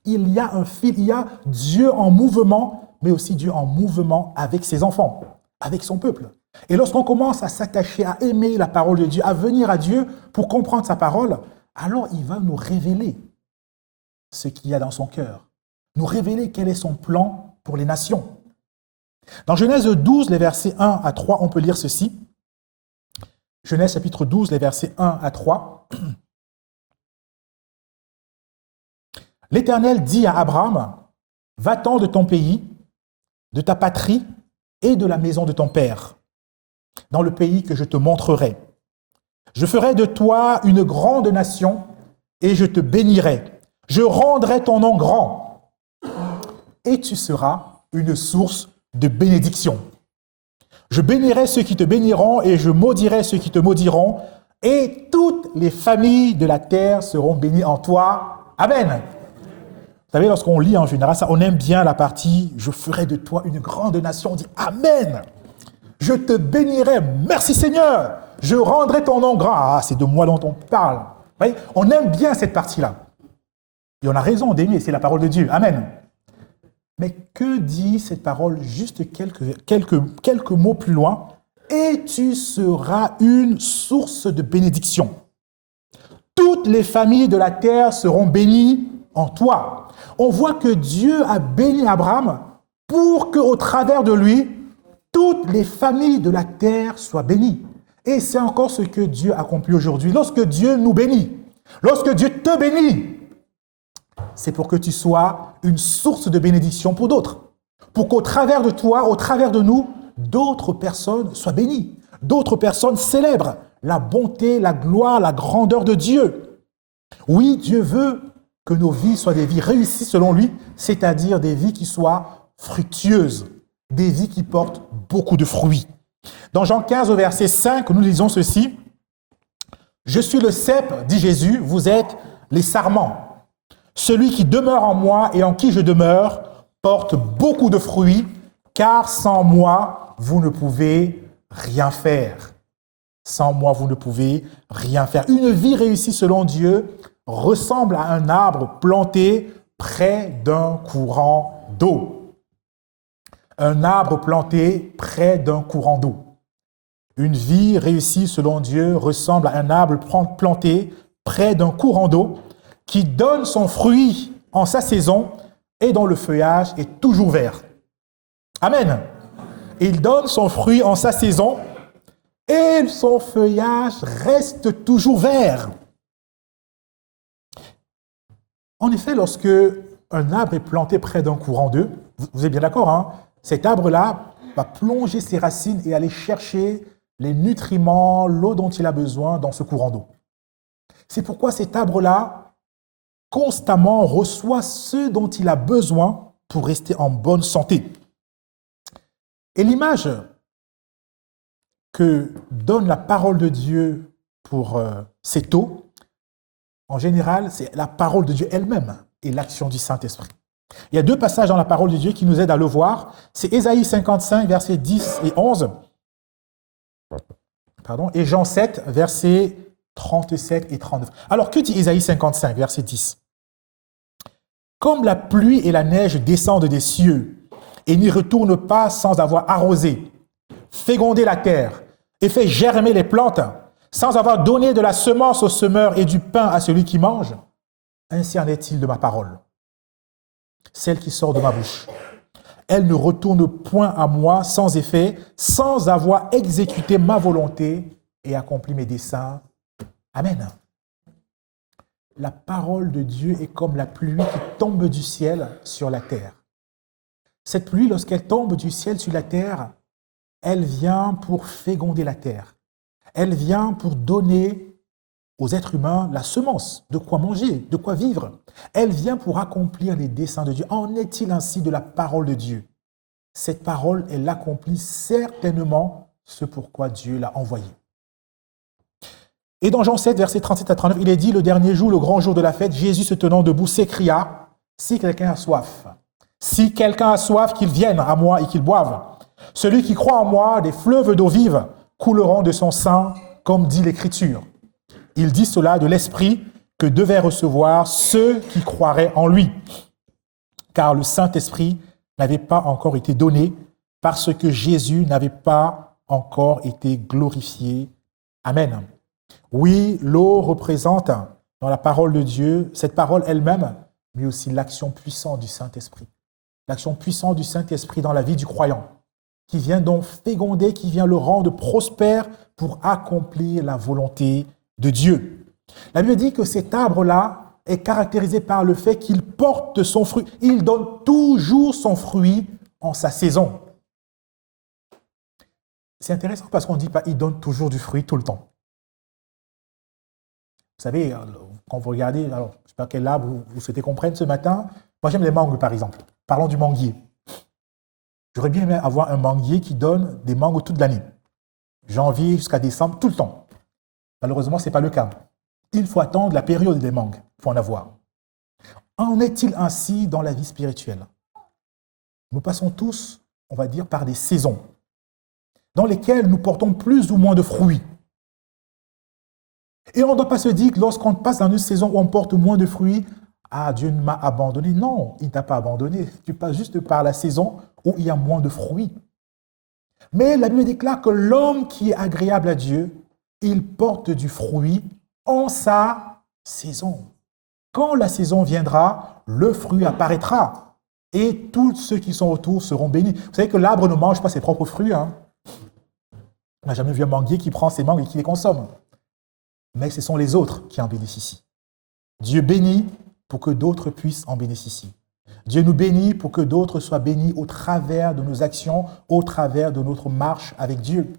il y a un fil, il y a Dieu en mouvement, mais aussi Dieu en mouvement avec ses enfants, avec son peuple. Et lorsqu'on commence à s'attacher, à aimer la parole de Dieu, à venir à Dieu pour comprendre sa parole, alors il va nous révéler ce qu'il y a dans son cœur, nous révéler quel est son plan pour les nations. Dans Genèse 12, les versets 1 à 3, on peut lire ceci. Genèse chapitre 12, les versets 1 à 3. L'Éternel dit à Abraham, « Va-t'en de ton pays, de ta patrie et de la maison de ton père, dans le pays que je te montrerai. Je ferai de toi une grande nation et je te bénirai. Je rendrai ton nom grand et tu seras une source de bénédiction. Je bénirai ceux qui te béniront et je maudirai ceux qui te maudiront et toutes les familles de la terre seront bénies en toi. Amen. » Vous savez, lorsqu'on lit en général ça, on aime bien la partie « Je ferai de toi une grande nation ». On dit « Amen ». Je te bénirai, merci Seigneur. Je rendrai ton nom grand. Ah, c'est de moi dont on parle. Vous voyez, on aime bien cette partie-là. Et on a raison d'aimer, c'est la parole de Dieu. Amen. Mais que dit cette parole juste quelques mots plus loin? Et tu seras une source de bénédiction. Toutes les familles de la terre seront bénies en toi. On voit que Dieu a béni Abraham pour qu'au travers de lui, toutes les familles de la terre soient bénies. Et c'est encore ce que Dieu accomplit aujourd'hui. Lorsque Dieu nous bénit, lorsque Dieu te bénit, c'est pour que tu sois une source de bénédiction pour d'autres. Pour qu'au travers de toi, au travers de nous, d'autres personnes soient bénies. D'autres personnes célèbrent la bonté, la gloire, la grandeur de Dieu. Oui, Dieu veut que nos vies soient des vies réussies selon lui, c'est-à-dire des vies qui soient fructueuses, des vies qui portent beaucoup de fruits. Dans Jean 15, au verset 5, nous lisons ceci. « Je suis le cep, dit Jésus, vous êtes les sarments. Celui qui demeure en moi et en qui je demeure porte beaucoup de fruits, car sans moi, vous ne pouvez rien faire. » Sans moi, vous ne pouvez rien faire. Une vie réussie selon Dieu ressemble à un arbre planté près d'un courant d'eau. Un arbre planté près d'un courant d'eau. Une vie réussie selon Dieu ressemble à un arbre planté près d'un courant d'eau qui donne son fruit en sa saison et dont le feuillage est toujours vert. Amen. Il donne son fruit en sa saison et son feuillage reste toujours vert. En effet, lorsque un arbre est planté près d'un courant d'eau, vous êtes bien d'accord, hein? Cet arbre-là va plonger ses racines et aller chercher les nutriments, l'eau dont il a besoin dans ce courant d'eau. C'est pourquoi cet arbre-là, constamment, reçoit ce dont il a besoin pour rester en bonne santé. Et l'image que donne la parole de Dieu pour cette eau, en général, c'est la parole de Dieu elle-même et l'action du Saint-Esprit. Il y a deux passages dans la parole de Dieu qui nous aident à le voir. C'est Ésaïe 55, versets 10 et 11. Et Jean 7, versets 37 et 39. Alors, que dit Ésaïe 55, verset 10? Comme la pluie et la neige descendent des cieux et n'y retournent pas sans avoir arrosé, fécondé la terre et fait germer les plantes, sans avoir donné de la semence au semeur et du pain à celui qui mange, ainsi en est-il de ma parole, celle qui sort de ma bouche. Elle ne retourne point à moi sans effet, sans avoir exécuté ma volonté et accompli mes desseins. Amen. La parole de Dieu est comme la pluie qui tombe du ciel sur la terre. Cette pluie, lorsqu'elle tombe du ciel sur la terre, elle vient pour féconder la terre. Elle vient pour donner aux êtres humains la semence, de quoi manger, de quoi vivre. Elle vient pour accomplir les desseins de Dieu. En est-il ainsi de la parole de Dieu? Cette parole, elle accomplit certainement ce pourquoi Dieu l'a envoyée. Et dans Jean 7, versets 37 à 39, il est dit, le dernier jour, le grand jour de la fête, Jésus se tenant debout s'écria, si quelqu'un a soif, qu'il vienne à moi et qu'il boive. Celui qui croit en moi, des fleuves d'eau vive couleront de son sein, comme dit l'Écriture. Il dit cela de l'Esprit que devaient recevoir ceux qui croiraient en lui. Car le Saint-Esprit n'avait pas encore été donné parce que Jésus n'avait pas encore été glorifié. Amen. Oui, l'eau représente dans la parole de Dieu, cette parole elle-même, mais aussi l'action puissante du Saint-Esprit. L'action puissante du Saint-Esprit dans la vie du croyant, qui vient donc féconder, qui vient le rendre prospère pour accomplir la volonté de Dieu. La Bible dit que cet arbre-là est caractérisé par le fait qu'il porte son fruit. Il donne toujours son fruit en sa saison. C'est intéressant parce qu'on ne dit pas qu'il donne toujours du fruit tout le temps. Vous savez, quand vous regardez, alors, je ne sais pas quel arbre vous souhaitez qu'on prenne ce matin. Moi, j'aime les mangues, par exemple. Parlons du manguier. J'aurais bien aimé avoir un manguier qui donne des mangues toute l'année. Janvier jusqu'à décembre, tout le temps. Malheureusement, ce n'est pas le cas. Il faut attendre la période des mangues pour en avoir. En est-il ainsi dans la vie spirituelle? Nous passons tous, on va dire, par des saisons dans lesquelles nous portons plus ou moins de fruits. Et on ne doit pas se dire que lorsqu'on passe dans une saison où on porte moins de fruits, « Ah, Dieu m'a abandonné ». Non, il ne t'a pas abandonné. Tu passes juste par la saison où il y a moins de fruits. Mais la Bible déclare que l'homme qui est agréable à Dieu, il porte du fruit en sa saison. Quand la saison viendra, le fruit apparaîtra et tous ceux qui sont autour seront bénis. Vous savez que l'arbre ne mange pas ses propres fruits. On n'a jamais vu un manguier qui prend ses mangues et qui les consomme. Mais ce sont les autres qui en bénéficient. Dieu bénit pour que d'autres puissent en bénéficier. Dieu nous bénit pour que d'autres soient bénis au travers de nos actions, au travers de notre marche avec Dieu.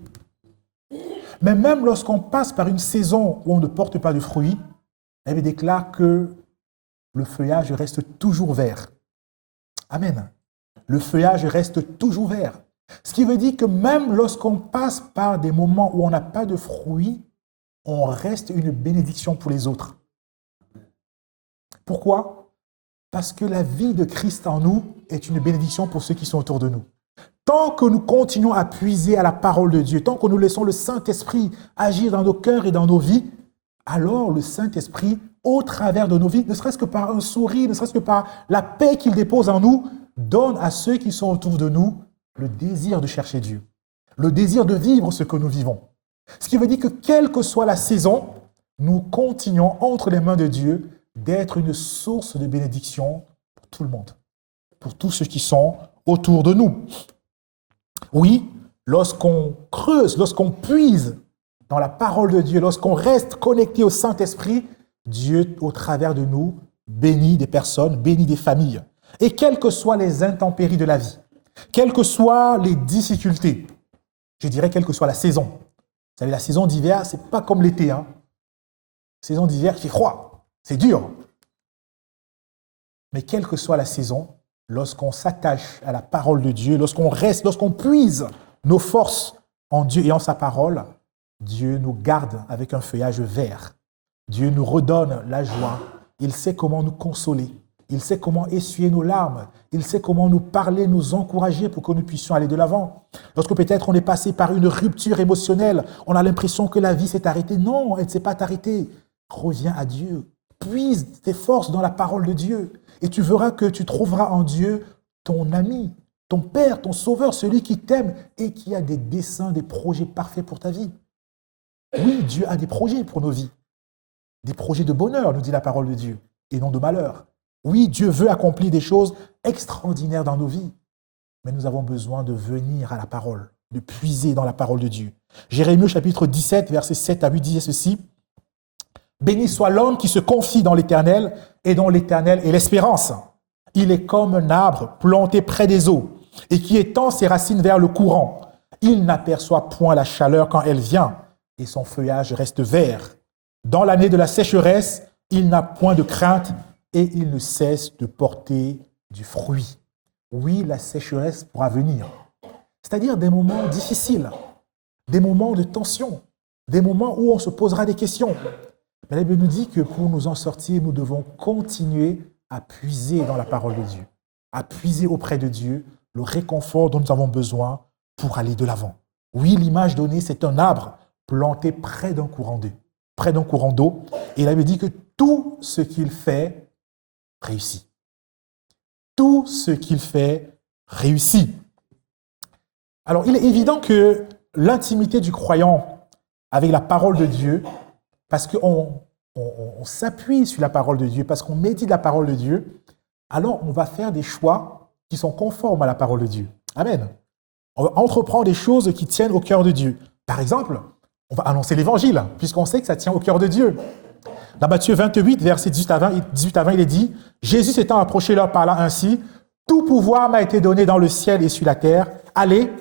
Mais même lorsqu'on passe par une saison où on ne porte pas de fruits, la Bible déclare que le feuillage reste toujours vert. Amen. Le feuillage reste toujours vert. Ce qui veut dire que même lorsqu'on passe par des moments où on n'a pas de fruits, on reste une bénédiction pour les autres. Pourquoi? Parce que la vie de Christ en nous est une bénédiction pour ceux qui sont autour de nous. Tant que nous continuons à puiser à la parole de Dieu, tant que nous laissons le Saint-Esprit agir dans nos cœurs et dans nos vies, alors le Saint-Esprit, au travers de nos vies, ne serait-ce que par un sourire, ne serait-ce que par la paix qu'il dépose en nous, donne à ceux qui sont autour de nous le désir de chercher Dieu, le désir de vivre ce que nous vivons. Ce qui veut dire que quelle que soit la saison, nous continuons entre les mains de Dieu d'être une source de bénédiction pour tout le monde, pour tous ceux qui sont autour de nous. Oui, lorsqu'on creuse, lorsqu'on puise dans la parole de Dieu, lorsqu'on reste connecté au Saint-Esprit, Dieu, au travers de nous, bénit des personnes, bénit des familles. Et quelles que soient les intempéries de la vie, quelles que soient les difficultés, je dirais quelle que soit la saison. Vous savez, la saison d'hiver, ce n'est pas comme l'été. La saison d'hiver, il fait froid, c'est dur. Mais quelle que soit la saison, lorsqu'on s'attache à la parole de Dieu, lorsqu'on reste, lorsqu'on puise nos forces en Dieu et en sa parole, Dieu nous garde avec un feuillage vert. Dieu nous redonne la joie. Il sait comment nous consoler. Il sait comment essuyer nos larmes. Il sait comment nous parler, nous encourager pour que nous puissions aller de l'avant. Lorsque peut-être on est passé par une rupture émotionnelle, on a l'impression que la vie s'est arrêtée. Non, elle ne s'est pas arrêtée. Reviens à Dieu. Puise tes forces dans la parole de Dieu. et tu verras que tu trouveras en Dieu ton ami, ton Père, ton Sauveur, celui qui t'aime et qui a des desseins, des projets parfaits pour ta vie. Oui, Dieu a des projets pour nos vies. Des projets de bonheur, nous dit la parole de Dieu, et non de malheur. Oui, Dieu veut accomplir des choses extraordinaires dans nos vies, mais nous avons besoin de venir à la parole, de puiser dans la parole de Dieu. Jérémie au chapitre 17, versets 7 à 8 disait ceci. « Béni soit l'homme qui se confie dans l'Éternel et dont l'Éternel est l'espérance. Il est comme un arbre planté près des eaux et qui étend ses racines vers le courant. Il n'aperçoit point la chaleur quand elle vient et son feuillage reste vert. Dans l'année de la sécheresse, il n'a point de crainte et il ne cesse de porter du fruit. » Oui, la sécheresse pourra venir, c'est-à-dire des moments difficiles, des moments de tension, des moments où on se posera des questions. Mais la Bible nous dit que pour nous en sortir, nous devons continuer à puiser dans la parole de Dieu, à puiser auprès de Dieu le réconfort dont nous avons besoin pour aller de l'avant. Oui, l'image donnée, c'est un arbre planté près d'un courant d'eau, et la Bible dit que tout ce qu'il fait réussit. Tout ce qu'il fait réussit. Alors, il est évident que l'intimité du croyant avec la parole de Dieu, parce qu'on s'appuie sur la parole de Dieu, parce qu'on médite la parole de Dieu, alors on va faire des choix qui sont conformes à la parole de Dieu. Amen. On va entreprendre des choses qui tiennent au cœur de Dieu. Par exemple, on va annoncer l'Évangile, puisqu'on sait que ça tient au cœur de Dieu. Dans Matthieu 28, versets 18 à 20, il est dit « Jésus s'étant approché leur parla ainsi, « Tout pouvoir m'a été donné dans le ciel et sur la terre. Allez,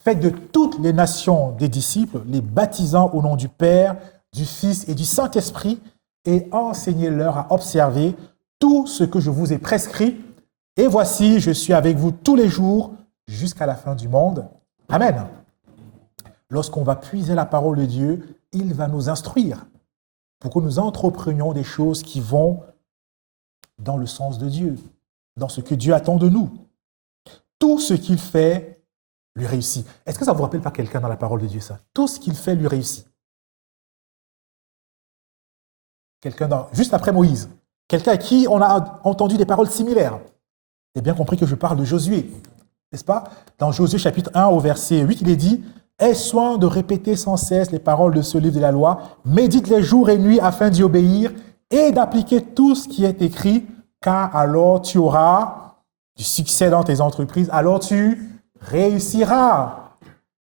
faites de toutes les nations des disciples, les baptisant au nom du Père, du Fils et du Saint-Esprit, et enseignez-leur à observer tout ce que je vous ai prescrit. Et voici, je suis avec vous tous les jours jusqu'à la fin du monde. » Amen. Lorsqu'on va puiser la parole de Dieu, il va nous instruire pour que nous entreprenions des choses qui vont dans le sens de Dieu, dans ce que Dieu attend de nous. Tout ce qu'il fait lui réussit. Est-ce que ça ne vous rappelle pas quelqu'un dans la parole de Dieu, ça? Tout ce qu'il fait lui réussit. Juste après Moïse, quelqu'un à qui on a entendu des paroles similaires. Vous avez bien compris que je parle de Josué, n'est-ce pas? Dans Josué chapitre 1 au verset 8, il est dit « Aie soin de répéter sans cesse les paroles de ce livre de la loi, médite-les jour et nuit afin d'y obéir et d'appliquer tout ce qui est écrit, car alors tu auras du succès dans tes entreprises, alors tu réussiras. »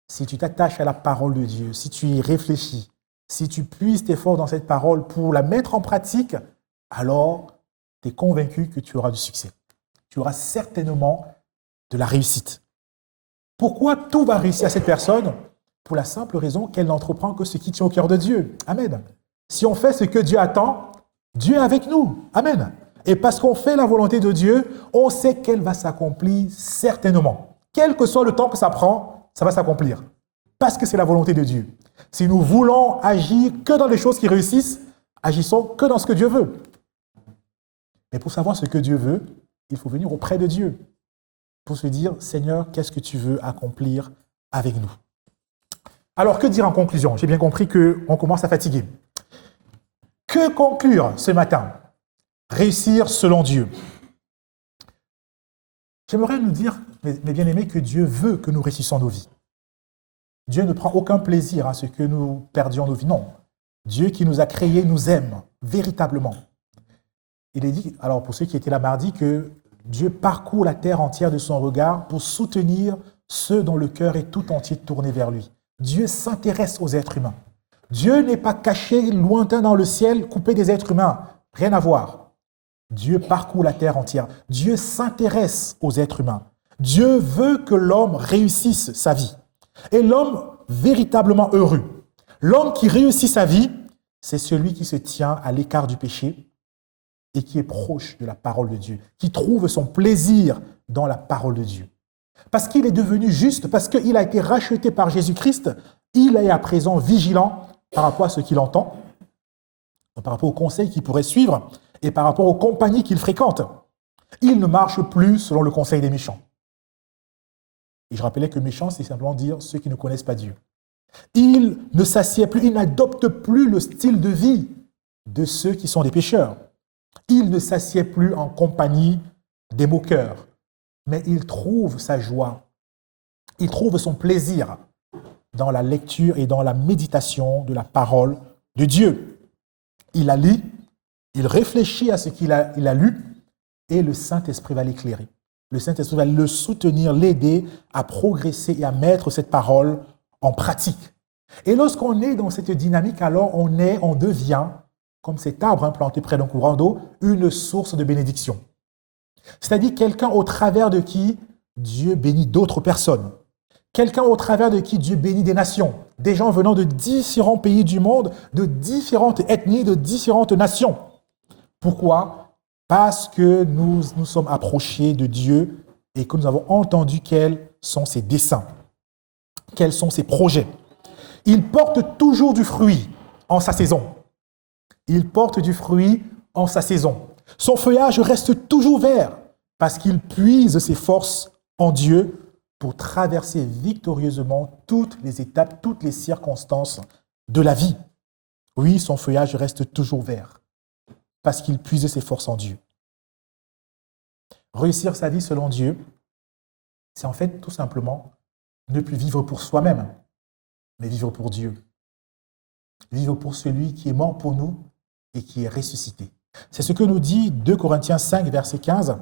Si tu t'attaches à la parole de Dieu, si tu y réfléchis, si tu puises tes forces dans cette parole pour la mettre en pratique, alors tu es convaincu que tu auras du succès. Tu auras certainement de la réussite. Pourquoi tout va réussir à cette personne? Pour la simple raison qu'elle n'entreprend que ce qui tient au cœur de Dieu. Amen. Si on fait ce que Dieu attend, Dieu est avec nous. Amen. Et parce qu'on fait la volonté de Dieu, on sait qu'elle va s'accomplir certainement. Quel que soit le temps que ça prend, ça va s'accomplir. Parce que c'est la volonté de Dieu. Si nous voulons agir que dans les choses qui réussissent, agissons que dans ce que Dieu veut. Mais pour savoir ce que Dieu veut, il faut venir auprès de Dieu pour se dire, Seigneur, qu'est-ce que tu veux accomplir avec nous? Alors, que dire en conclusion? J'ai bien compris qu'on commence à fatiguer. Que conclure ce matin? Réussir selon Dieu. J'aimerais nous dire, mes bien-aimés, que Dieu veut que nous réussissions nos vies. Dieu ne prend aucun plaisir à ce que nous perdions nos vies. Non. Dieu qui nous a créés nous aime véritablement. Il est dit, alors pour ceux qui étaient là mardi, que Dieu parcourt la terre entière de son regard pour soutenir ceux dont le cœur est tout entier tourné vers lui. Dieu s'intéresse aux êtres humains. Dieu n'est pas caché, lointain dans le ciel, coupé des êtres humains. Rien à voir. Dieu parcourt la terre entière. Dieu s'intéresse aux êtres humains. Dieu veut que l'homme réussisse sa vie. Et l'homme véritablement heureux, l'homme qui réussit sa vie, c'est celui qui se tient à l'écart du péché et qui est proche de la parole de Dieu, qui trouve son plaisir dans la parole de Dieu. Parce qu'il est devenu juste, parce qu'il a été racheté par Jésus-Christ, il est à présent vigilant par rapport à ce qu'il entend, par rapport aux conseils qu'il pourrait suivre et par rapport aux compagnies qu'il fréquente. Il ne marche plus selon le conseil des méchants. Et je rappelais que méchant, c'est simplement dire ceux qui ne connaissent pas Dieu. Il ne s'assied plus, il n'adopte plus le style de vie de ceux qui sont des pécheurs. Il ne s'assied plus en compagnie des moqueurs, mais il trouve sa joie, il trouve son plaisir dans la lecture et dans la méditation de la parole de Dieu. Il la lit, il réfléchit à ce qu'il a lu et le Saint-Esprit va l'éclairer. Le Saint-Esprit va le soutenir, l'aider à progresser et à mettre cette parole en pratique. Et lorsqu'on est dans cette dynamique, alors on devient, comme cet arbre planté près d'un courant d'eau, une source de bénédiction. C'est-à-dire quelqu'un au travers de qui Dieu bénit d'autres personnes. Quelqu'un au travers de qui Dieu bénit des nations. Des gens venant de différents pays du monde, de différentes ethnies, de différentes nations. Pourquoi ? Parce que nous nous sommes approchés de Dieu et que nous avons entendu quels sont ses desseins, quels sont ses projets. Il porte toujours du fruit en sa saison. Il porte du fruit en sa saison. Son feuillage reste toujours vert parce qu'il puise ses forces en Dieu pour traverser victorieusement toutes les étapes, toutes les circonstances de la vie. Oui, son feuillage reste toujours vert parce qu'il puise ses forces en Dieu. Réussir sa vie selon Dieu, c'est en fait tout simplement ne plus vivre pour soi-même, mais vivre pour Dieu. Vivre pour celui qui est mort pour nous et qui est ressuscité. C'est ce que nous dit 2 Corinthiens 5, verset 15.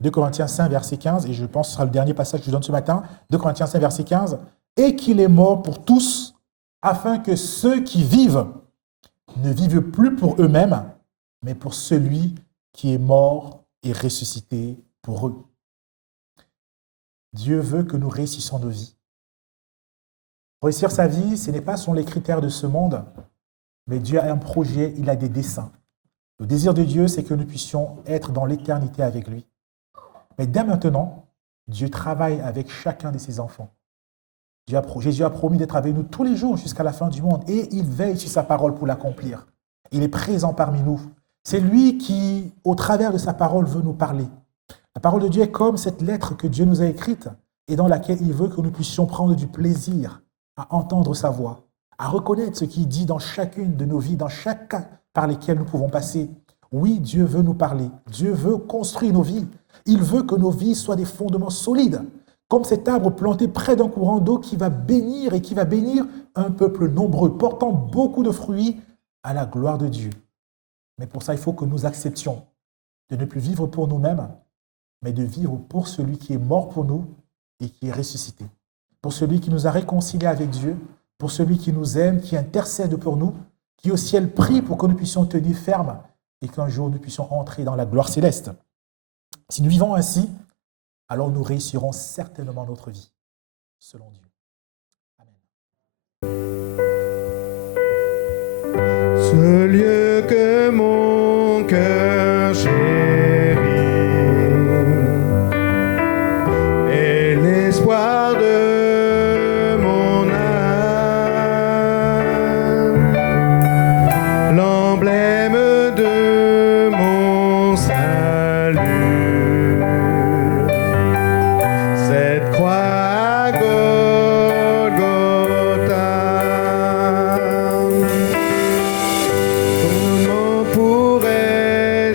2 Corinthiens 5, verset 15, et je pense que ce sera le dernier passage que je donne ce matin. 2 Corinthiens 5, verset 15. Et qu'il est mort pour tous, afin que ceux qui vivent ne vivent plus pour eux-mêmes, mais pour celui qui est mort et ressuscité pour eux. Dieu veut que nous réussissions nos vies. Réussir sa vie, ce n'est pas selon les critères de ce monde, mais Dieu a un projet, il a des desseins. Le désir de Dieu, c'est que nous puissions être dans l'éternité avec lui. Mais dès maintenant, Dieu travaille avec chacun de ses enfants. Jésus a promis d'être avec nous tous les jours jusqu'à la fin du monde et il veille sur sa parole pour l'accomplir. Il est présent parmi nous. C'est lui qui, au travers de sa parole, veut nous parler. La parole de Dieu est comme cette lettre que Dieu nous a écrite et dans laquelle il veut que nous puissions prendre du plaisir à entendre sa voix, à reconnaître ce qu'il dit dans chacune de nos vies, dans chaque cas par lesquels nous pouvons passer. Oui, Dieu veut nous parler. Dieu veut construire nos vies. Il veut que nos vies soient des fondements solides, comme cet arbre planté près d'un courant d'eau qui va bénir et qui va bénir un peuple nombreux, portant beaucoup de fruits à la gloire de Dieu. Mais pour ça, il faut que nous acceptions de ne plus vivre pour nous-mêmes, mais de vivre pour celui qui est mort pour nous et qui est ressuscité. Pour celui qui nous a réconciliés avec Dieu, pour celui qui nous aime, qui intercède pour nous, qui au ciel prie pour que nous puissions tenir ferme et qu'un jour nous puissions entrer dans la gloire céleste. Si nous vivons ainsi, alors nous réussirons certainement notre vie, selon Dieu. Amen. Ce lieu que mon cœur chérit est l'espoir de mon âme, l'emblème de mon salut, cette croix à Golgotha. Comment pourrais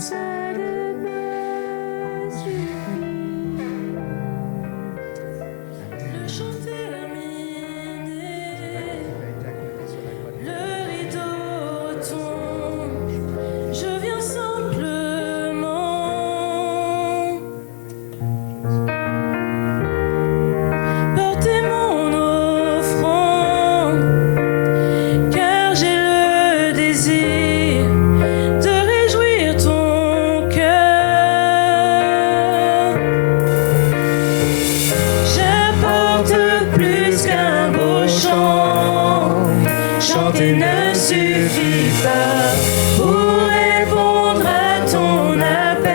seul me suffit. Le chant terminé, le rideau tombe, je viens simplement porter mon offrande, car j'ai le désir de réjouir ton cœur. J'apporte plus qu'un beau chant, chanter ne suffit pas pour répondre à ton appel.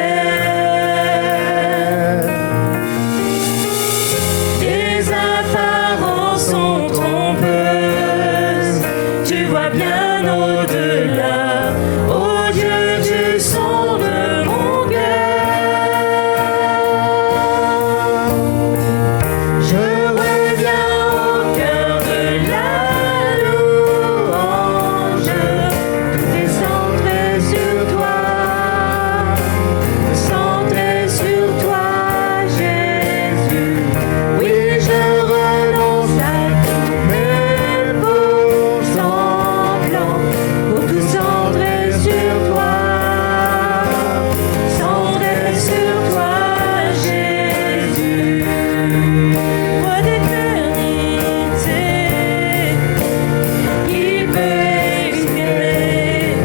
Les apparences sont trompeuses, tu vois bien au-delà. Oh Dieu, tu sondes mon cœur. Je reviens au cœur de la louange, décentrer sur toi, centrer sur toi, Jésus. Oui, je renonce à tous mes faux semblants pour tout centrer sur toi, centrer sur toi, Jésus. Roi d'éternité, qui peut exprimer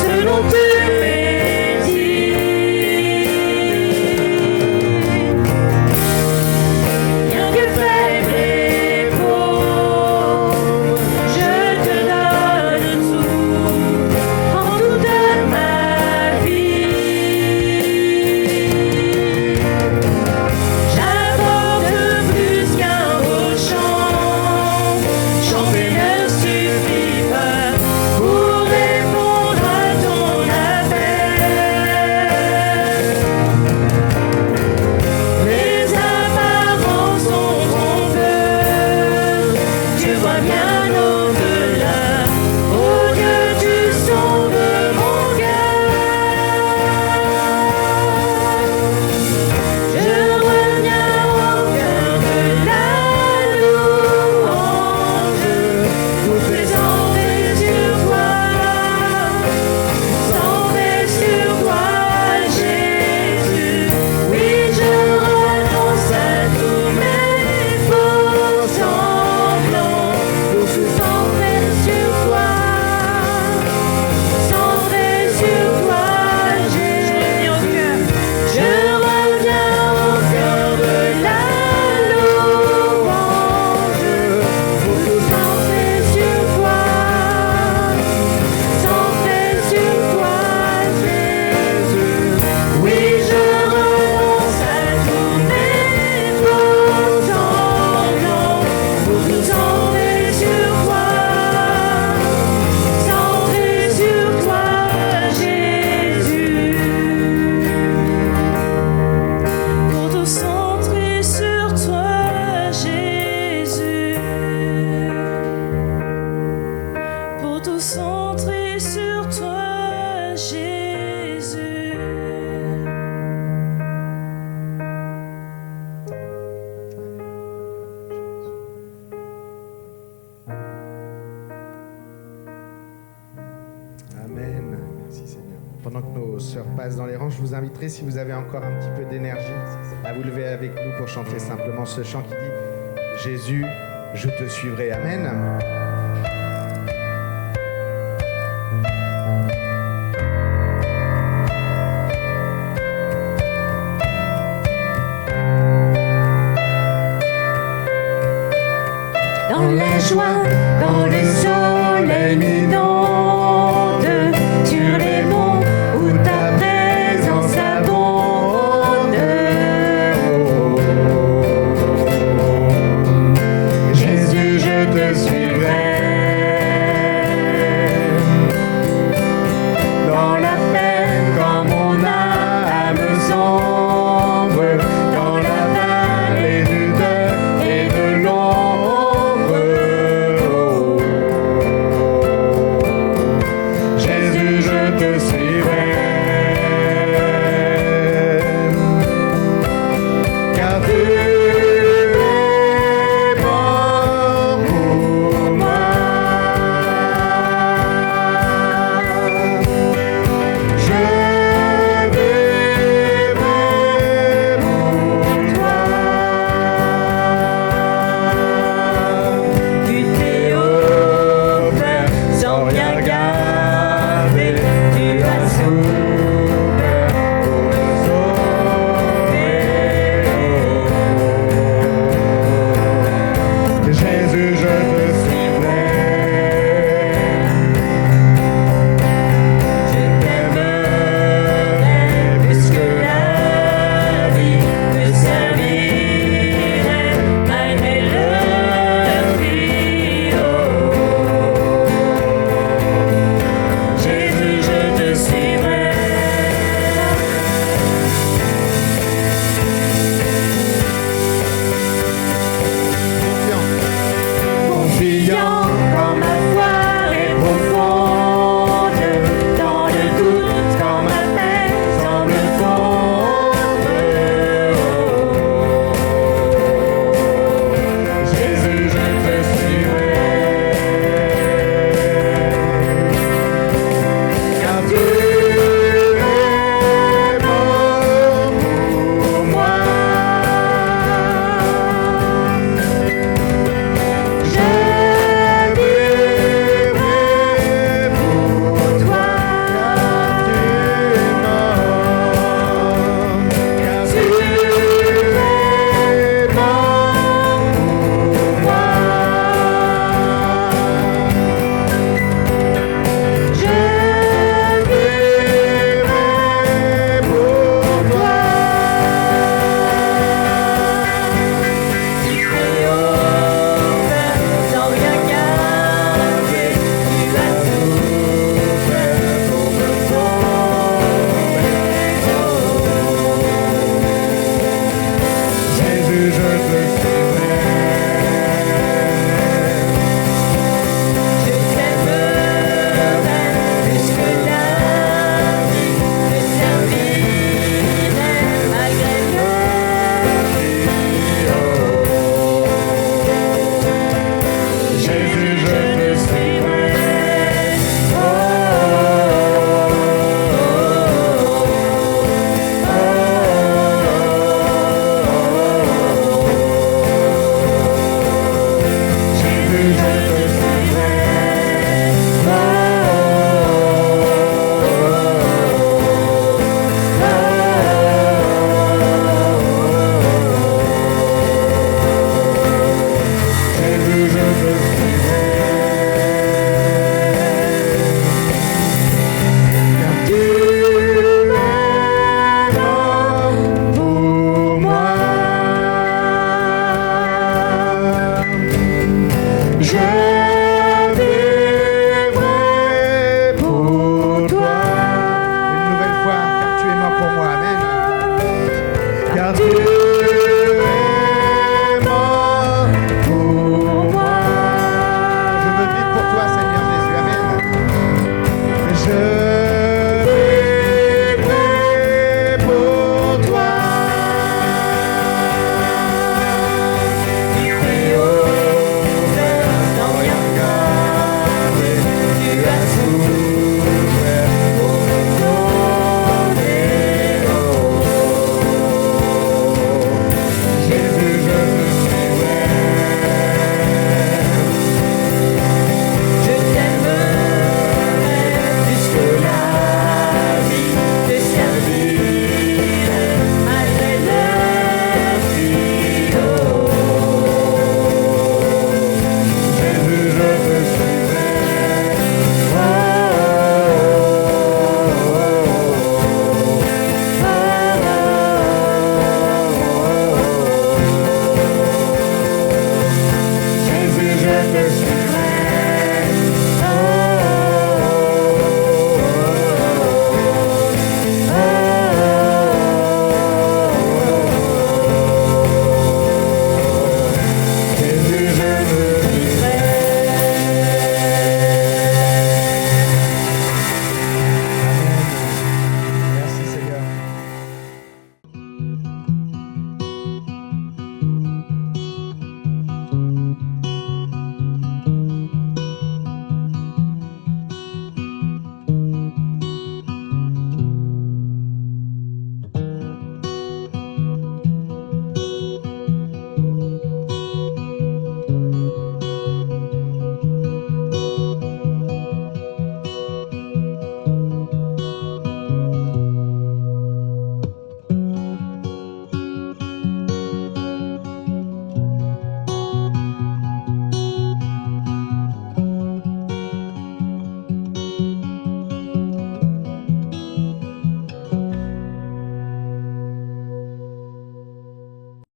ce dont tu bien que faible et pauvre, je te donne tout en toute ma vie. J'apporte plus qu'un beau chant, chanter ne suffit pas pour répondre à ton appel. Les apparences sont trompeuses, tu vois bien au-delà. Oh Dieu, tu sondes mon cœur. Je reviens au cœur de la louange, pour présenter sur toi, centrer sur toi, Jésus. Oui, je renonce à tous mes faux semblants pour tout centrer sur toi, centrer sur toi, Jésus. Je reviens au cœur de la louange, pour tout centrer sur toi, centrer sur toi, Jésus. Oui, je renonce à tous mes faux semblants pour tout centrer sur toi, centrer sur toi, Jésus. Pour tout centrer sur toi, Jésus. Pour tout centrer sur toi, Jésus. Amen. Merci Seigneur. Pendant que nos sœurs passent dans les rangs, je vous inviterai, si vous avez encore un petit peu d'énergie, à vous lever avec nous pour chanter simplement ce chant qui dit « Jésus, je te suivrai ». Amen. Dans la joie